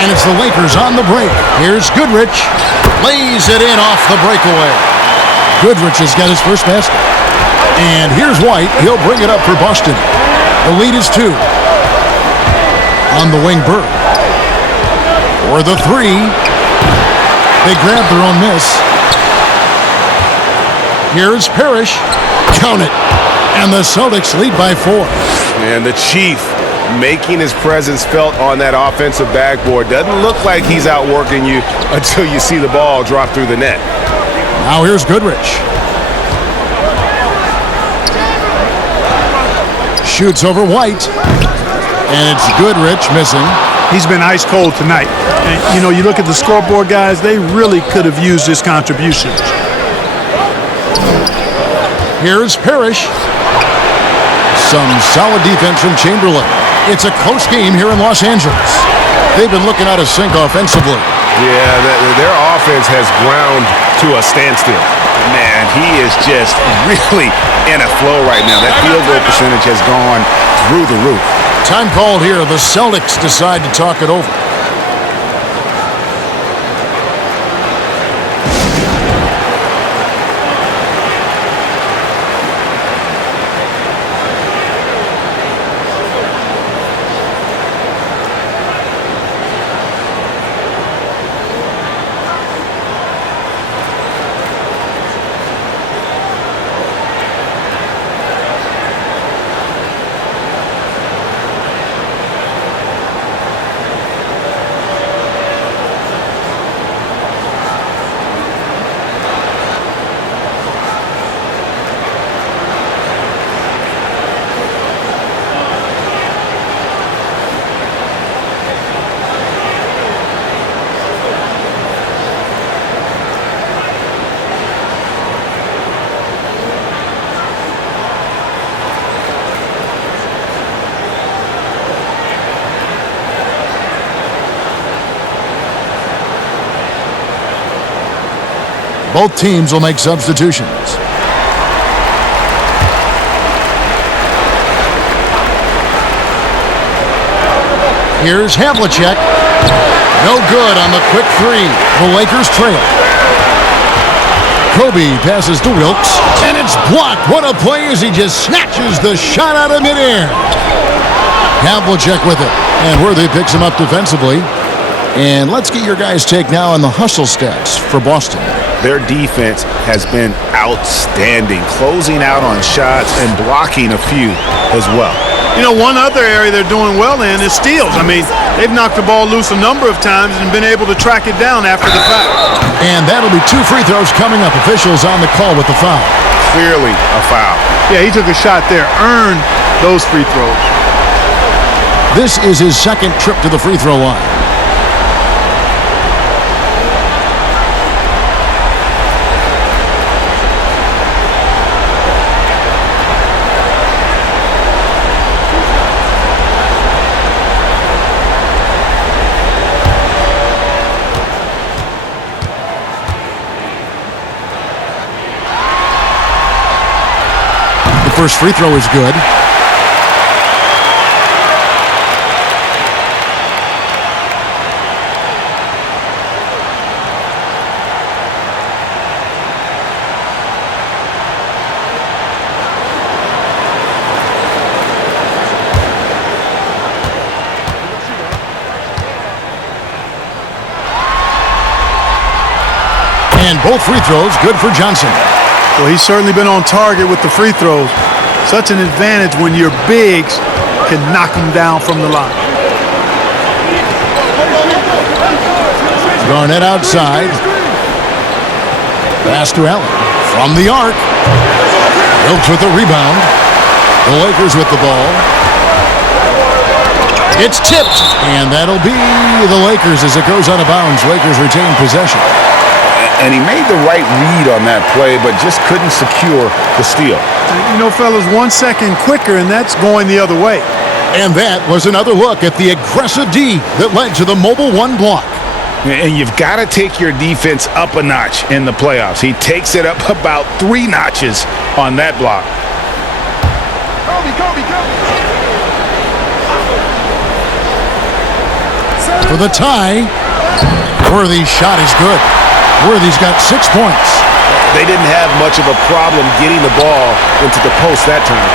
And it's the Lakers on the break. Here's Goodrich. Lays it in off the breakaway. Goodrich has got his first basket. And here's White. He'll bring it up for Boston. The lead is 2. On the wing, Bird. For the 3. They grab their own miss. Here's Parrish. Count it. And the Celtics lead by 4. And the Chief making his presence felt on that offensive backboard. Doesn't look like he's outworking you until you see the ball drop through the net. Now here's Goodrich. Shoots over White. And it's Goodrich missing. He's been ice cold tonight. And, you know, you look at the scoreboard, guys, they really could have used his contributions. Here's Parrish. Some solid defense from Chamberlain. It's a close game here in Los Angeles. They've been looking out of sync offensively. Yeah, their offense has ground to a standstill. Man, he is just really in a flow right now. That field goal percentage has gone through the roof. Time called here. The Celtics decide to talk it over. Both teams will make substitutions. Here's Havlicek. No good on the quick 3. The Lakers trail. Kobe passes to Wilkes, and it's blocked. What a play as he just snatches the shot out of midair. Havlicek with it, and Worthy picks him up defensively. And let's get your guys' take now on the hustle stats for Boston. Their defense has been outstanding, closing out on shots and blocking a few as well. You know, one other area they're doing well in is steals. I mean, they've knocked the ball loose a number of times and been able to track it down after the fact. And that'll be 2 free throws coming up. Officials on the call with the foul. Clearly a foul. Yeah, he took a shot there, earned those free throws. This is his second trip to the free throw line. First free throw is good. And both free throws good for Johnson. Well, he's certainly been on target with the free throws. Such an advantage when your bigs can knock them down from the line. Garnett outside. Pass to Allen. From the arc. Wilkes with the rebound. The Lakers with the ball. It's tipped. And that'll be the Lakers as it goes out of bounds. Lakers retain possession. And he made the right read on that play, but just couldn't secure the steal. You know, fellas, 1 second quicker, and that's going the other way. And that was another look at the aggressive D that led to the mobile 1 block. And you've got to take your defense up a notch in the playoffs. He takes it up about 3 notches on that block. Kobe. for the tie. Worthy's shot is good. Worthy's got 6 points. They didn't have much of a problem getting the ball into the post that time.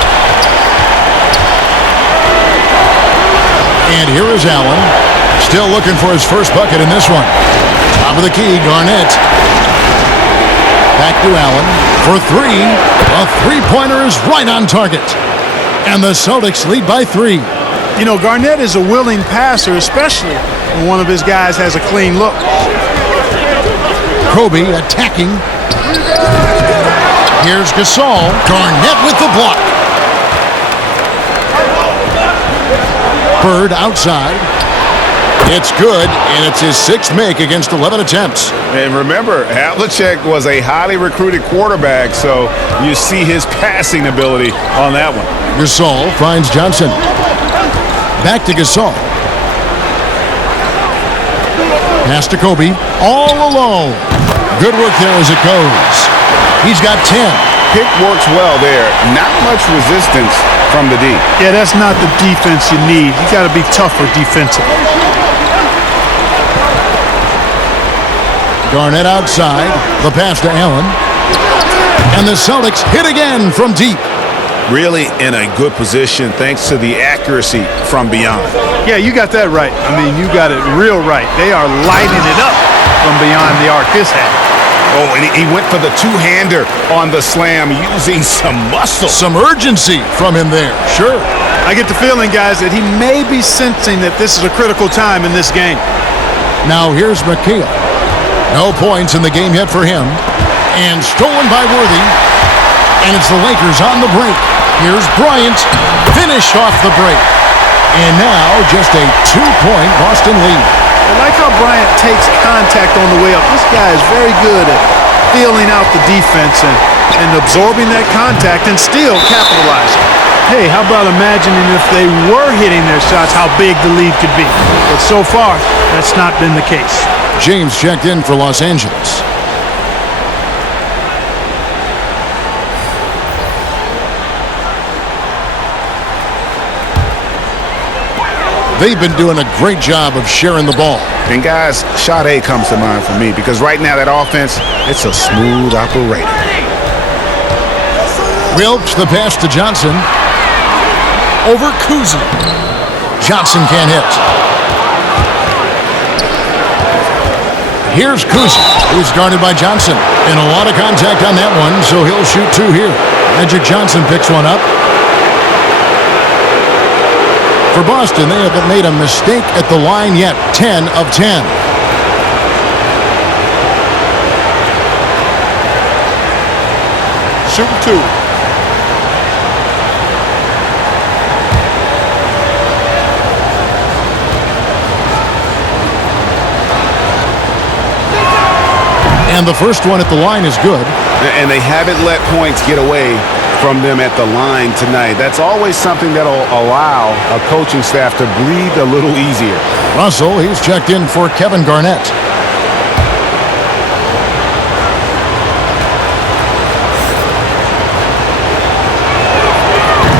And here is Allen, still looking for his first bucket in this one. Top of the key, Garnett. Back to Allen for 3. A three-pointer is right on target. And the Celtics lead by 3. You know, Garnett is a willing passer, especially when one of his guys has a clean look. Kobe attacking. Here's Gasol. Garnett with the block. Bird outside. It's good, and it's his 6th make against 11 attempts. And remember, Havlicek was a highly recruited quarterback, so you see his passing ability on that one. Gasol finds Johnson. Back to Gasol. Pass to Kobe. All alone. Good work there as it goes. He's got 10. Pick works well there. Not much resistance from the D. Yeah, that's not the defense you need. You got to be tougher defensively. Garnett outside. The pass to Allen. And the Celtics hit again from deep. Really in a good position thanks to the accuracy from beyond. Yeah, you got that right. I mean, you got it real right. They are lighting it up from beyond the arc this half. Oh, and he went for the two-hander on the slam using some muscle. Some urgency from him there, sure. I get the feeling, guys, that he may be sensing that this is a critical time in this game. Now here's McHale. No points in the game yet for him. And stolen by Worthy. And it's the Lakers on the break. Here's Bryant. Finish off the break. And now just a 2-point Boston lead. I like how Bryant takes contact on the way up. This guy is very good at feeling out the defense and absorbing that contact and still capitalizing. Hey, how about imagining if they were hitting their shots, how big the lead could be. But so far, that's not been the case. James checked in for Los Angeles. They've been doing a great job of sharing the ball. And guys, shot A comes to mind for me because right now that offense, it's a smooth operator. Wilkes the pass to Johnson. Over Kuzi. Johnson can't hit. Here's Kuzi, who's guarded by Johnson. And a lot of contact on that one, so he'll shoot 2 here. Magic Johnson picks one up. For Boston, they haven't made a mistake at the line yet. 10 of 10. Shooting 2. And the first one at the line is good. And they haven't let points get away from them at the line tonight. That's always something that'll allow a coaching staff to breathe a little easier. Russell, he's checked in for Kevin Garnett.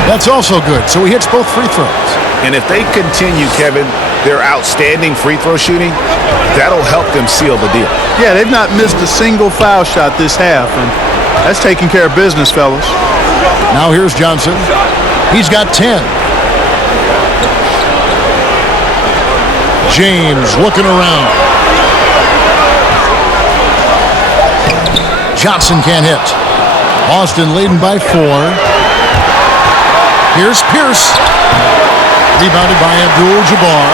That's also good, so he hits both free throws. And if they continue, Kevin, their outstanding free throw shooting, that'll help them seal the deal. Yeah, they've not missed a single foul shot this half, and that's taking care of business, fellas. Now here's Johnson. He's got 10. James looking around. Johnson can't hit. Boston leading by 4. Here's Pierce. Rebounded by Abdul-Jabbar.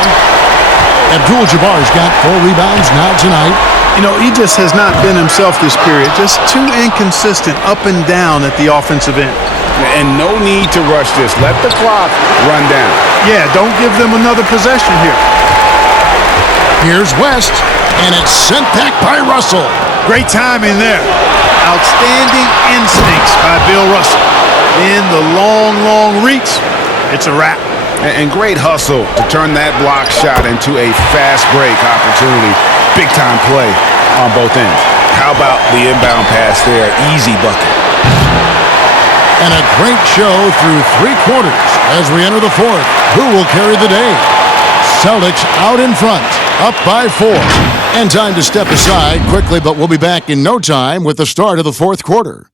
Abdul-Jabbar's got 4 rebounds now tonight. You know, he just has not been himself this period. Just too inconsistent up and down at the offensive end. And no need to rush this. Let the clock run down. Yeah, don't give them another possession here. Here's West, and it's sent back by Russell. Great timing there. Outstanding instincts by Bill Russell. In the long, long reach, it's a wrap. And great hustle to turn that block shot into a fast break opportunity. Big time play on both ends. How about the inbound pass there? Easy bucket. And a great show through 3 quarters as we enter the 4th. Who will carry the day? Celtics out in front, up by 4. And time to step aside quickly, but we'll be back in no time with the start of the fourth quarter.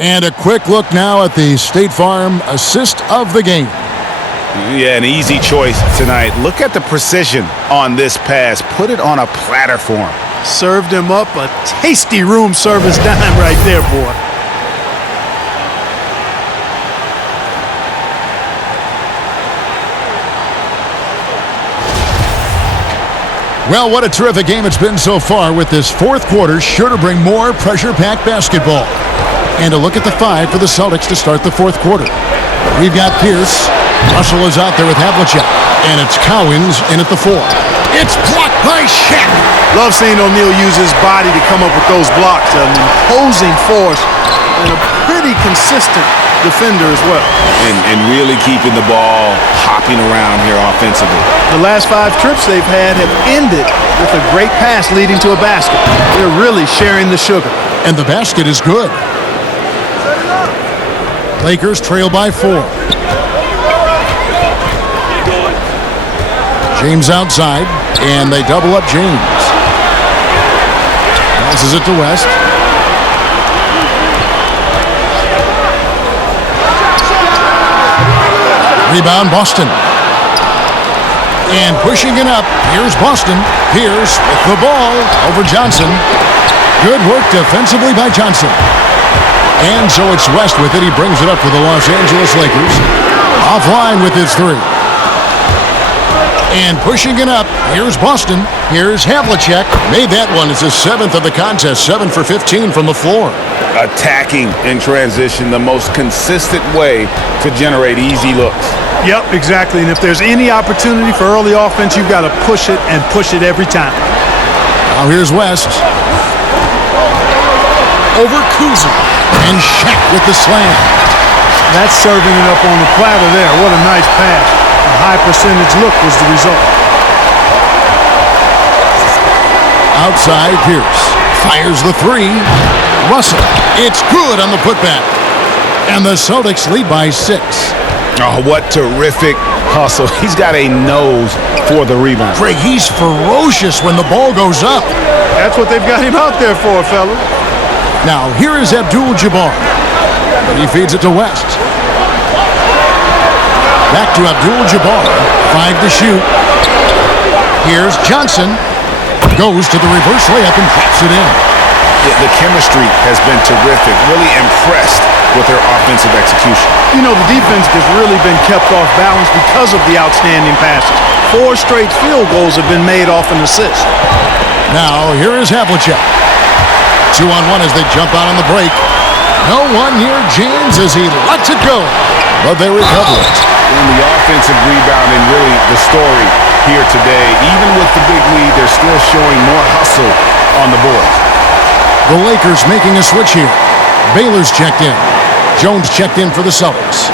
And a quick look now at the State Farm assist of the game. Yeah, an easy choice tonight. Look at the precision on this pass. Put it on a platter for him. Served him up a tasty room service dime right there, boy. Well, what a terrific game it's been so far, with this fourth quarter sure to bring more pressure-packed basketball. And a look at the 5 for the Celtics to start the fourth quarter. We've got Pierce. Russell is out there with Havlicek. And it's Cowens in at the 4. It's blocked by Shaq. Love seeing O'Neal use his body to come up with those blocks. An imposing force and a pretty consistent defender as well. And really keeping the ball hopping around here offensively. The last 5 trips they've had have ended with a great pass leading to a basket. They're really sharing the sugar. And the basket is good. Lakers trail by 4. James outside, and they double up James. Passes it to West. Rebound Boston. And pushing it up, here's Boston. Pierce with the ball over Johnson. Good work defensively by Johnson. And so it's West with it. He brings it up for the Los Angeles Lakers. Offline with his 3. And pushing it up, here's Boston. Here's Havlicek. Made that one. It's his 7th of the contest. 7 for 15 from the floor. Attacking in transition, the most consistent way to generate easy looks. Yep, exactly. And if there's any opportunity for early offense, you've got to push it and push it every time. Now here's West. Over Kuzma. And Shaq with the slam. That's serving it up on the platter there. What a nice pass. A high percentage look was the result. Outside, Pierce fires the 3. Russell, it's good on the putback. And the Celtics lead by 6. Oh, what terrific hustle. He's got a nose for the rebound. Greg, he's ferocious when the ball goes up. That's what they've got him out there for, fella. Now, here is Abdul-Jabbar. He feeds it to West. Back to Abdul-Jabbar. 5 to shoot. Here's Johnson. Goes to the reverse layup and drops it in. The chemistry has been terrific. Really impressed with their offensive execution. You know, the defense has really been kept off balance because of the outstanding passes. 4 straight field goals have been made off an assist. Now, here is Havlicek. 2-on-1 as they jump out on the break. No one near James as he lets it go. But they recover it. And the offensive rebounding, really the story here today. Even with the big lead, they're still showing more hustle on the board. The Lakers making a switch here. Baylor's checked in. Jones checked in for the Celtics.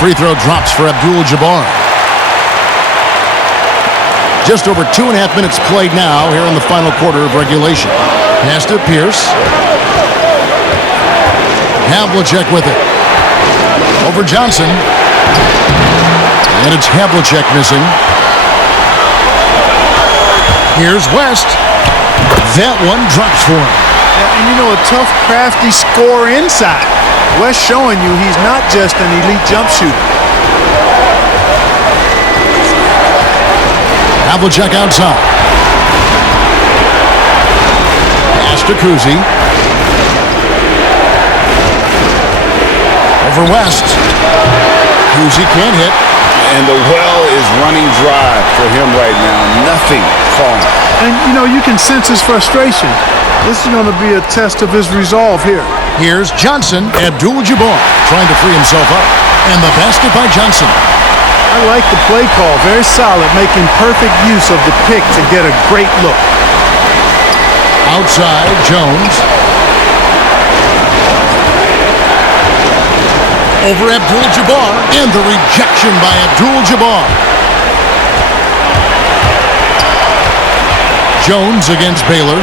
Free throw drops for Abdul-Jabbar. Just over 2.5 minutes played now here in the final quarter of regulation. Pass to Pierce. Havlicek with it. Over Johnson. And it's Havlicek missing. Here's West. That one drops for him. And you know, a tough, crafty scorer inside. West showing you he's not just an elite jump shooter. Havlicek outside. Pass to Kuzi. Over West. Kuzi can't hit. And the well is running dry for him right now. Nothing falling. And, you know, you can sense his frustration. This is going to be a test of his resolve here. Here's Johnson. Abdul-Jabbar trying to free himself up. And the basket by Johnson. I like the play call. Very solid, making perfect use of the pick to get a great look. Outside, Jones. Over Abdul-Jabbar. And the rejection by Abdul-Jabbar. Jones against Baylor.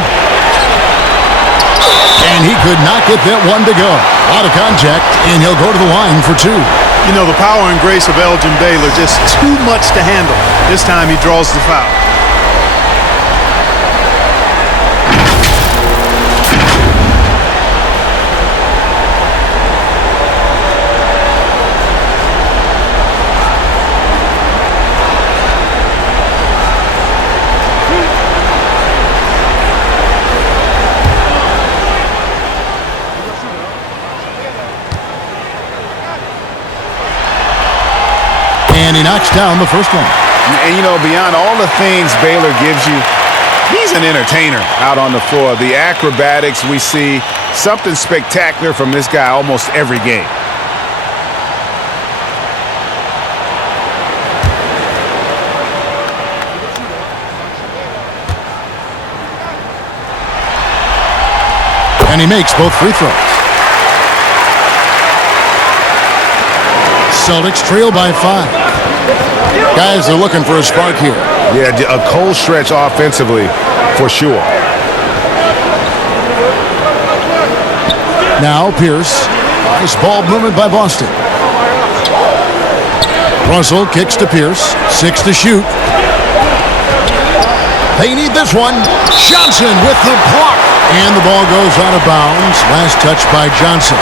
And he could not get that one to go. Out of contact, and he'll go to the line for two. You know, the power and grace of Elgin Baylor, just too much to handle. This time he draws the foul. And he knocks down the first one. And, you know, beyond all the things Baylor gives you, he's an entertainer out on the floor. The acrobatics we see, something spectacular from this guy almost every game. And he makes both free throws. Celtics trail by 5. Guys are looking for a spark here. Yeah, a cold stretch offensively for sure. Now Pierce. Nice ball movement by Boston. Russell kicks to Pierce. 6 to shoot. They need this one. Johnson with the block. And the ball goes out of bounds. Last touch by Johnson.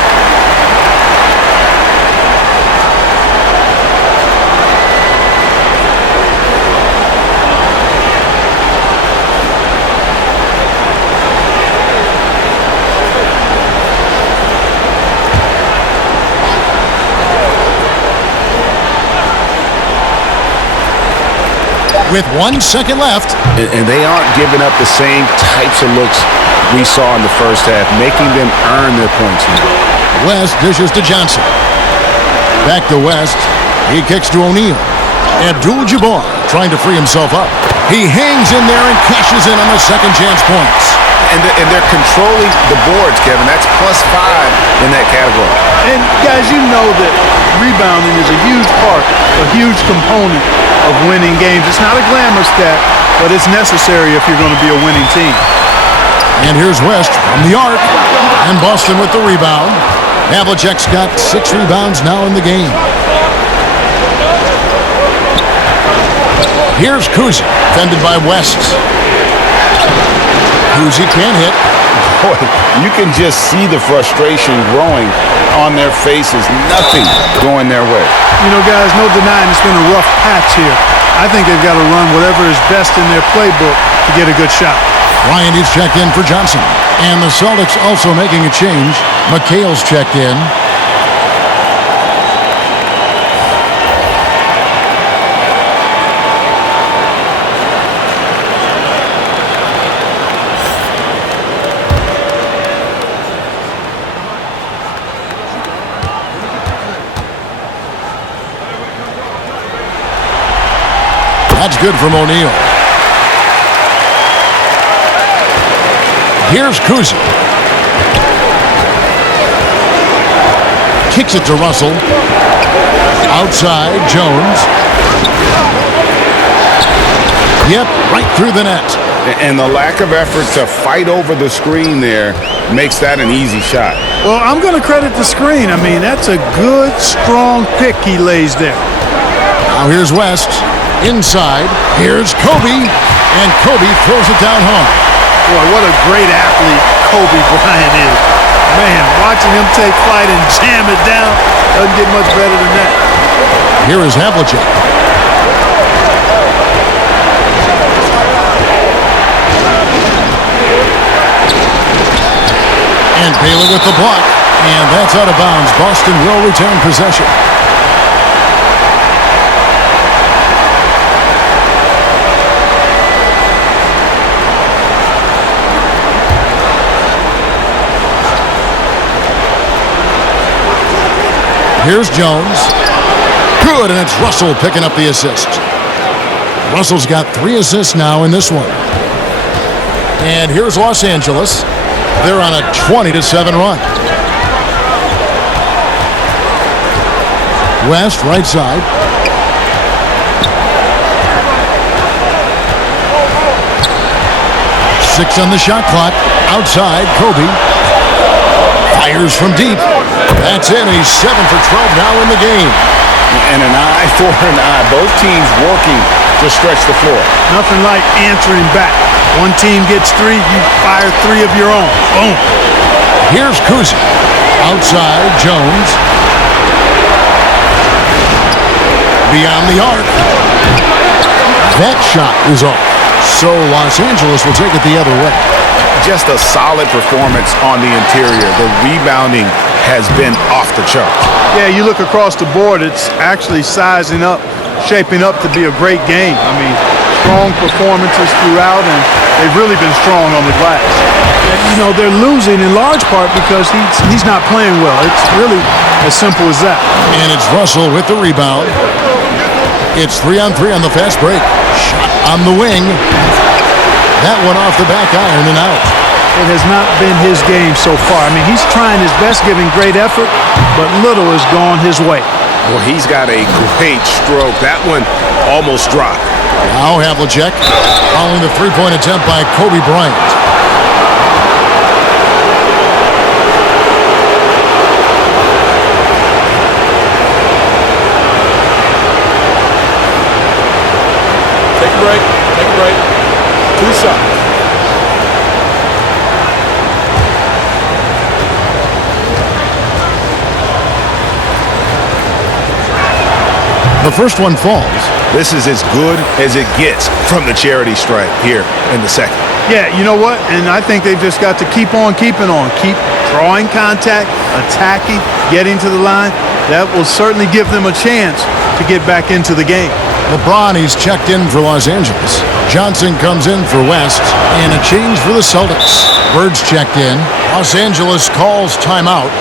With 1 second left. And they aren't giving up the same types of looks we saw in the first half, making them earn their points now. West dishes to Johnson. Back to West. He kicks to O'Neal. Abdul-Jabbar trying to free himself up. He hangs in there and cashes in on the second chance points. And they're controlling the boards, Kevin. That's +5 in that category. And guys, you know that rebounding is a huge part, a huge component of winning games. It's not a glamour stat, but it's necessary if you're going to be a winning team. And here's West from the arc. And Boston with the rebound. Havlicek's got 6 rebounds now in the game. Here's Kuzi, defended by West. Kuzi can't hit. Boy, you can just see the frustration growing on their faces. Nothing going their way. You know, guys, no denying it's been a rough patch here. I think they've got to run whatever is best in their playbook to get a good shot. Ryan is checked in for Johnson. And the Celtics also making a change. McHale's checked in. That's good from O'Neal. Here's Kuzi. Kicks it to Russell. Outside, Jones. Yep, right through the net. And the lack of effort to fight over the screen there makes that an easy shot. Well, I'm going to credit the screen. I mean, that's a good, strong pick he lays there. Now here's West. Inside, here's Kobe, and Kobe throws it down hard. Boy, what a great athlete Kobe Bryant is. Man, watching him take flight and jam it down doesn't get much better than that. Here is Havlicek. And Baylor with the block, and that's out of bounds. Boston will return possession. Here's Jones. Good, and it's Russell picking up the assist. Russell's got 3 assists now in this one. And here's Los Angeles. They're on a 20-7 run. West, right side. Six on the shot clock. Outside, Kobe. Fires from deep. That's in, and he's 7 for 12 now in the game. And an eye for an eye. Both teams working to stretch the floor. Nothing like answering back. One team gets 3, you fire 3 of your own. Boom. Here's Kuzi. Outside, Jones. Beyond the arc. That shot is off. So Los Angeles will take it the other way. Just a solid performance on the interior. The rebounding has been off the charts. Yeah, you look across the board, it's actually sizing up, shaping up to be a great game. I mean, strong performances throughout, and they've really been strong on the glass. You know, they're losing in large part because he's not playing well. It's really as simple as that. And it's Russell with the rebound. It's 3-on-3 on the fast break. Shot on the wing. That one off the back iron and out. It has not been his game so far. I mean, he's trying his best, giving great effort, but little has gone his way. Well, he's got a great stroke. That one almost dropped. Now Havlicek following the three-point attempt by Kobe Bryant. Take a break. 2 shots. The first one falls. This is as good as it gets from the charity stripe here in the second. Yeah, you know what? And I think they've just got to keep on keeping on. Keep drawing contact, attacking, getting to the line. That will certainly give them a chance to get back into the game. LeBron, he's checked in for Los Angeles. Johnson comes in for West, and a change for the Celtics. Bird's checked in. Los Angeles calls timeout.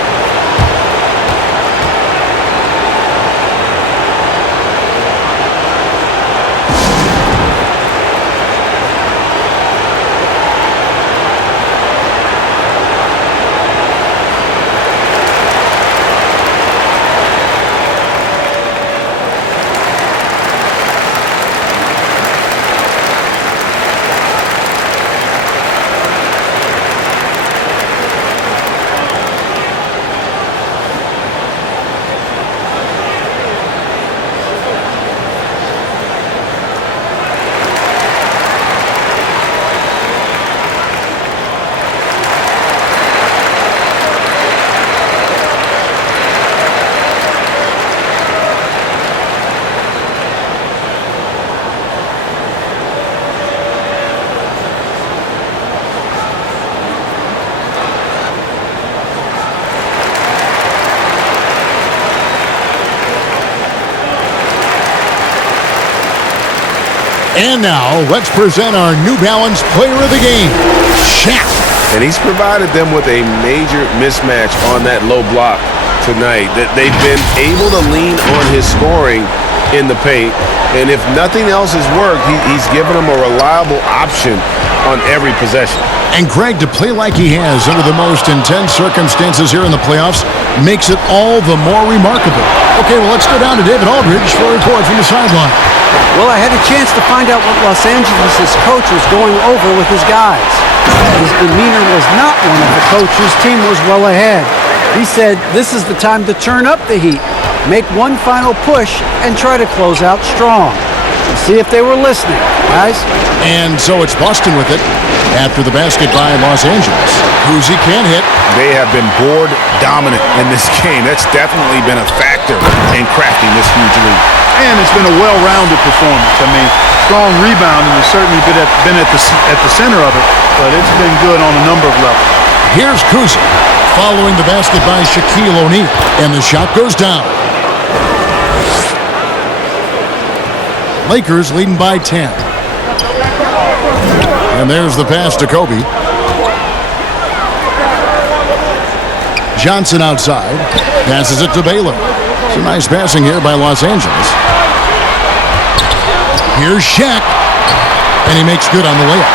And now, let's present our New Balance Player of the Game, Shaq. And he's provided them with a major mismatch on that low block tonight. That they've been able to lean on his scoring in the paint. And if nothing else has worked, he's given them a reliable option on every possession. And Greg, to play like he has under the most intense circumstances here in the playoffs makes it all the more remarkable. Okay, well, let's go down to David Aldridge for a report from the sideline. Well, I had a chance to find out what Los Angeles' coach was going over with his guys. His demeanor was not one of the coach's team was well ahead. He said this is the time to turn up the heat, make one final push, and try to close out strong. We'll see if they were listening, guys. And so it's Boston with it after the basket by Los Angeles. Kuzi can't hit. They have been board dominant in this game. That's definitely been a factor in crafting this huge lead. And it's been a well-rounded performance. I mean, strong rebounding has certainly been at the center of it, but it's been good on a number of levels. Here's Kuzi following the basket by Shaquille O'Neal, and the shot goes down. Lakers leading by 10. And there's the pass to Kobe. Johnson outside, passes it to Baylor. Some nice passing here by Los Angeles. Here's Shaq, and he makes good on the layup.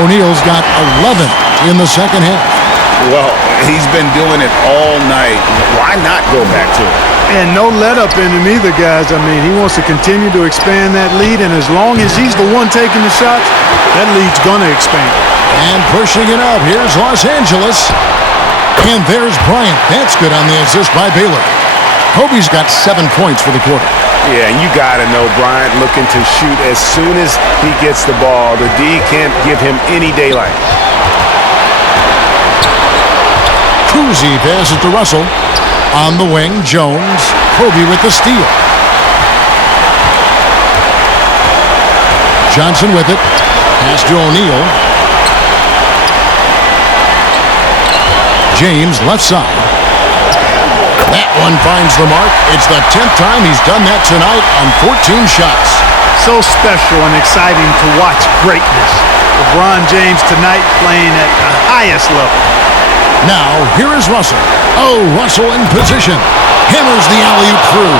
O'Neal's got 11 in the second half. Well, he's been doing it all night. Why not go back to it? And no let up in him either, guys. I mean, he wants to continue to expand that lead, and as long as he's the one taking the shots, that lead's going to expand. And pushing it up, here's Los Angeles. And there's Bryant. That's good on the assist by Baylor. Kobe's got 7 points for the quarter. Yeah, and you got to know Bryant looking to shoot as soon as he gets the ball. The D can't give him any daylight. Cousy passes to Russell. On the wing, Jones. Kobe with the steal. Johnson with it. Pass to O'Neal. James, left side. That one finds the mark. It's the 10th time he's done that tonight on 14 shots. So special and exciting to watch greatness. LeBron James tonight playing at the highest level. Now, here is Russell. Oh, Russell in position. Hammers the alley-oop through.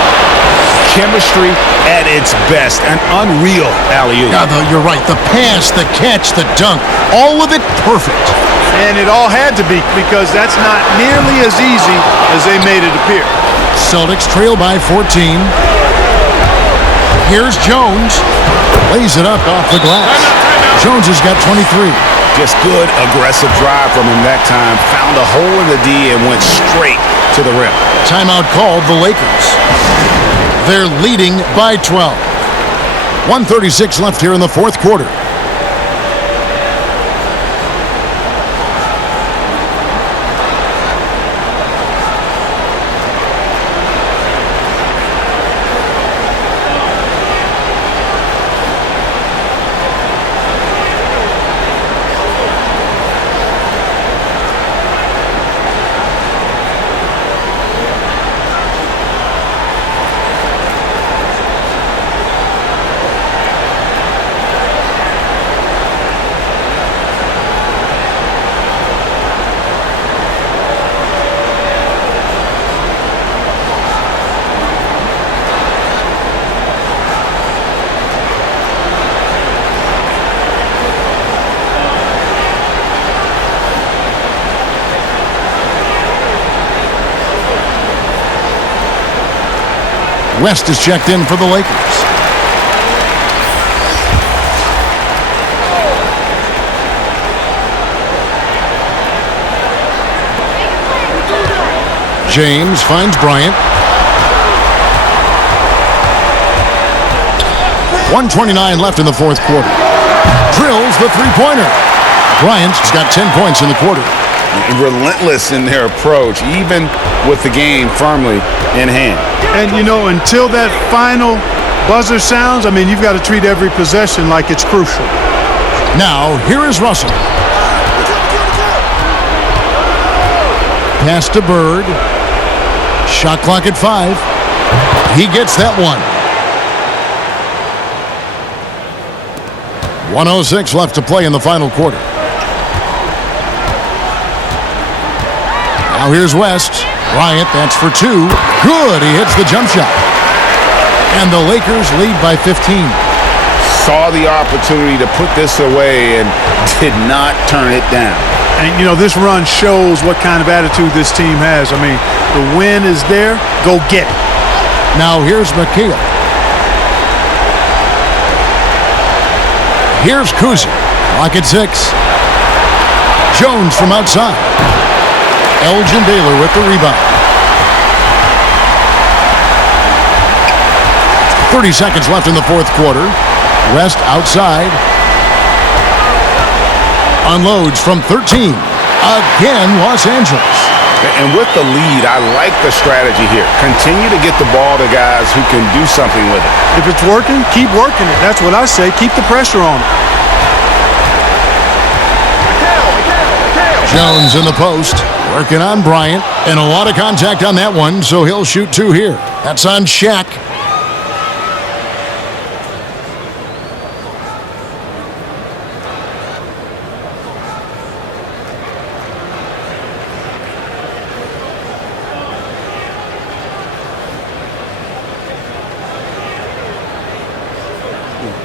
Chemistry at its best. An unreal alley-oop. Yeah, you're right. The pass, the catch, the dunk, all of it perfect. And it all had to be, because that's not nearly as easy as they made it appear. Celtics trail by 14. Here's Jones. Lays it up off the glass. Jones has got 23. Just good, aggressive drive from him that time. Found a hole in the D and went straight to the rim. Timeout called the Lakers. They're leading by 12. 1:36 left here in the fourth quarter. West is checked in for the Lakers. James finds Bryant. 1:29 left in the fourth quarter. Drills the three-pointer. Bryant's got 10 points in the quarter. Relentless in their approach, even with the game firmly in hand. And, you know, until that final buzzer sounds, I mean, you've got to treat every possession like it's crucial. Now, here is Russell. Pass to Bird. Shot clock at 5. He gets that one. 1:06 left to play in the final quarter. Now here's West. Bryant, that's for 2. Good, he hits the jump shot. And the Lakers lead by 15. Saw the opportunity to put this away and did not turn it down. And, you know, this run shows what kind of attitude this team has. I mean, the win is there. Go get it. Now here's McHale. Here's Cousy. Clock at 6. Jones from outside. Elgin Baylor with the rebound. 30 seconds left in the fourth quarter. West outside. Unloads from 13. Again, Los Angeles. And with the lead, I like the strategy here. Continue to get the ball to guys who can do something with it. If it's working, keep working it. That's what I say. Keep the pressure on it. Jones in the post. Working on Bryant. And a lot of contact on that one, so he'll shoot 2 here. That's on Shaq.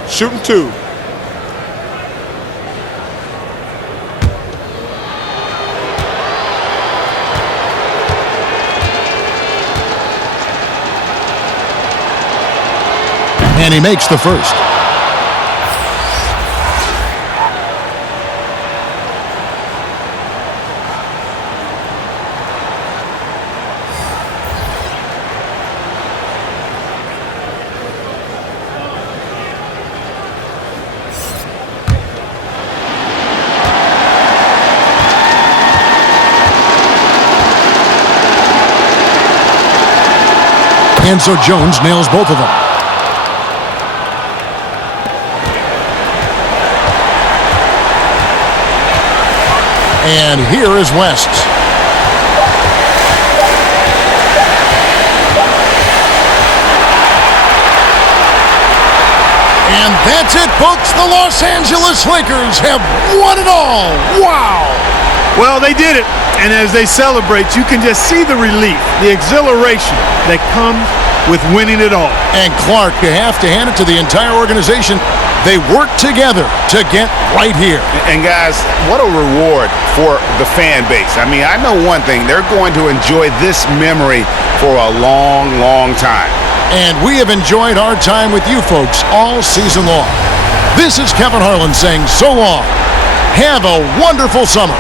Shooting 2. And he makes the first. And so Jones nails both of them. And here is West. And that's it, folks. The Los Angeles Lakers have won it all. Wow. Well, they did it. And as they celebrate, you can just see the relief, the exhilaration that comes with winning it all. And Clark, you have to hand it to the entire organization. They work together to get right here. And guys, what a reward for the fan base. I mean, I know one thing. They're going to enjoy this memory for a long, long time. And we have enjoyed our time with you folks all season long. This is Kevin Harlan saying so long. Have a wonderful summer.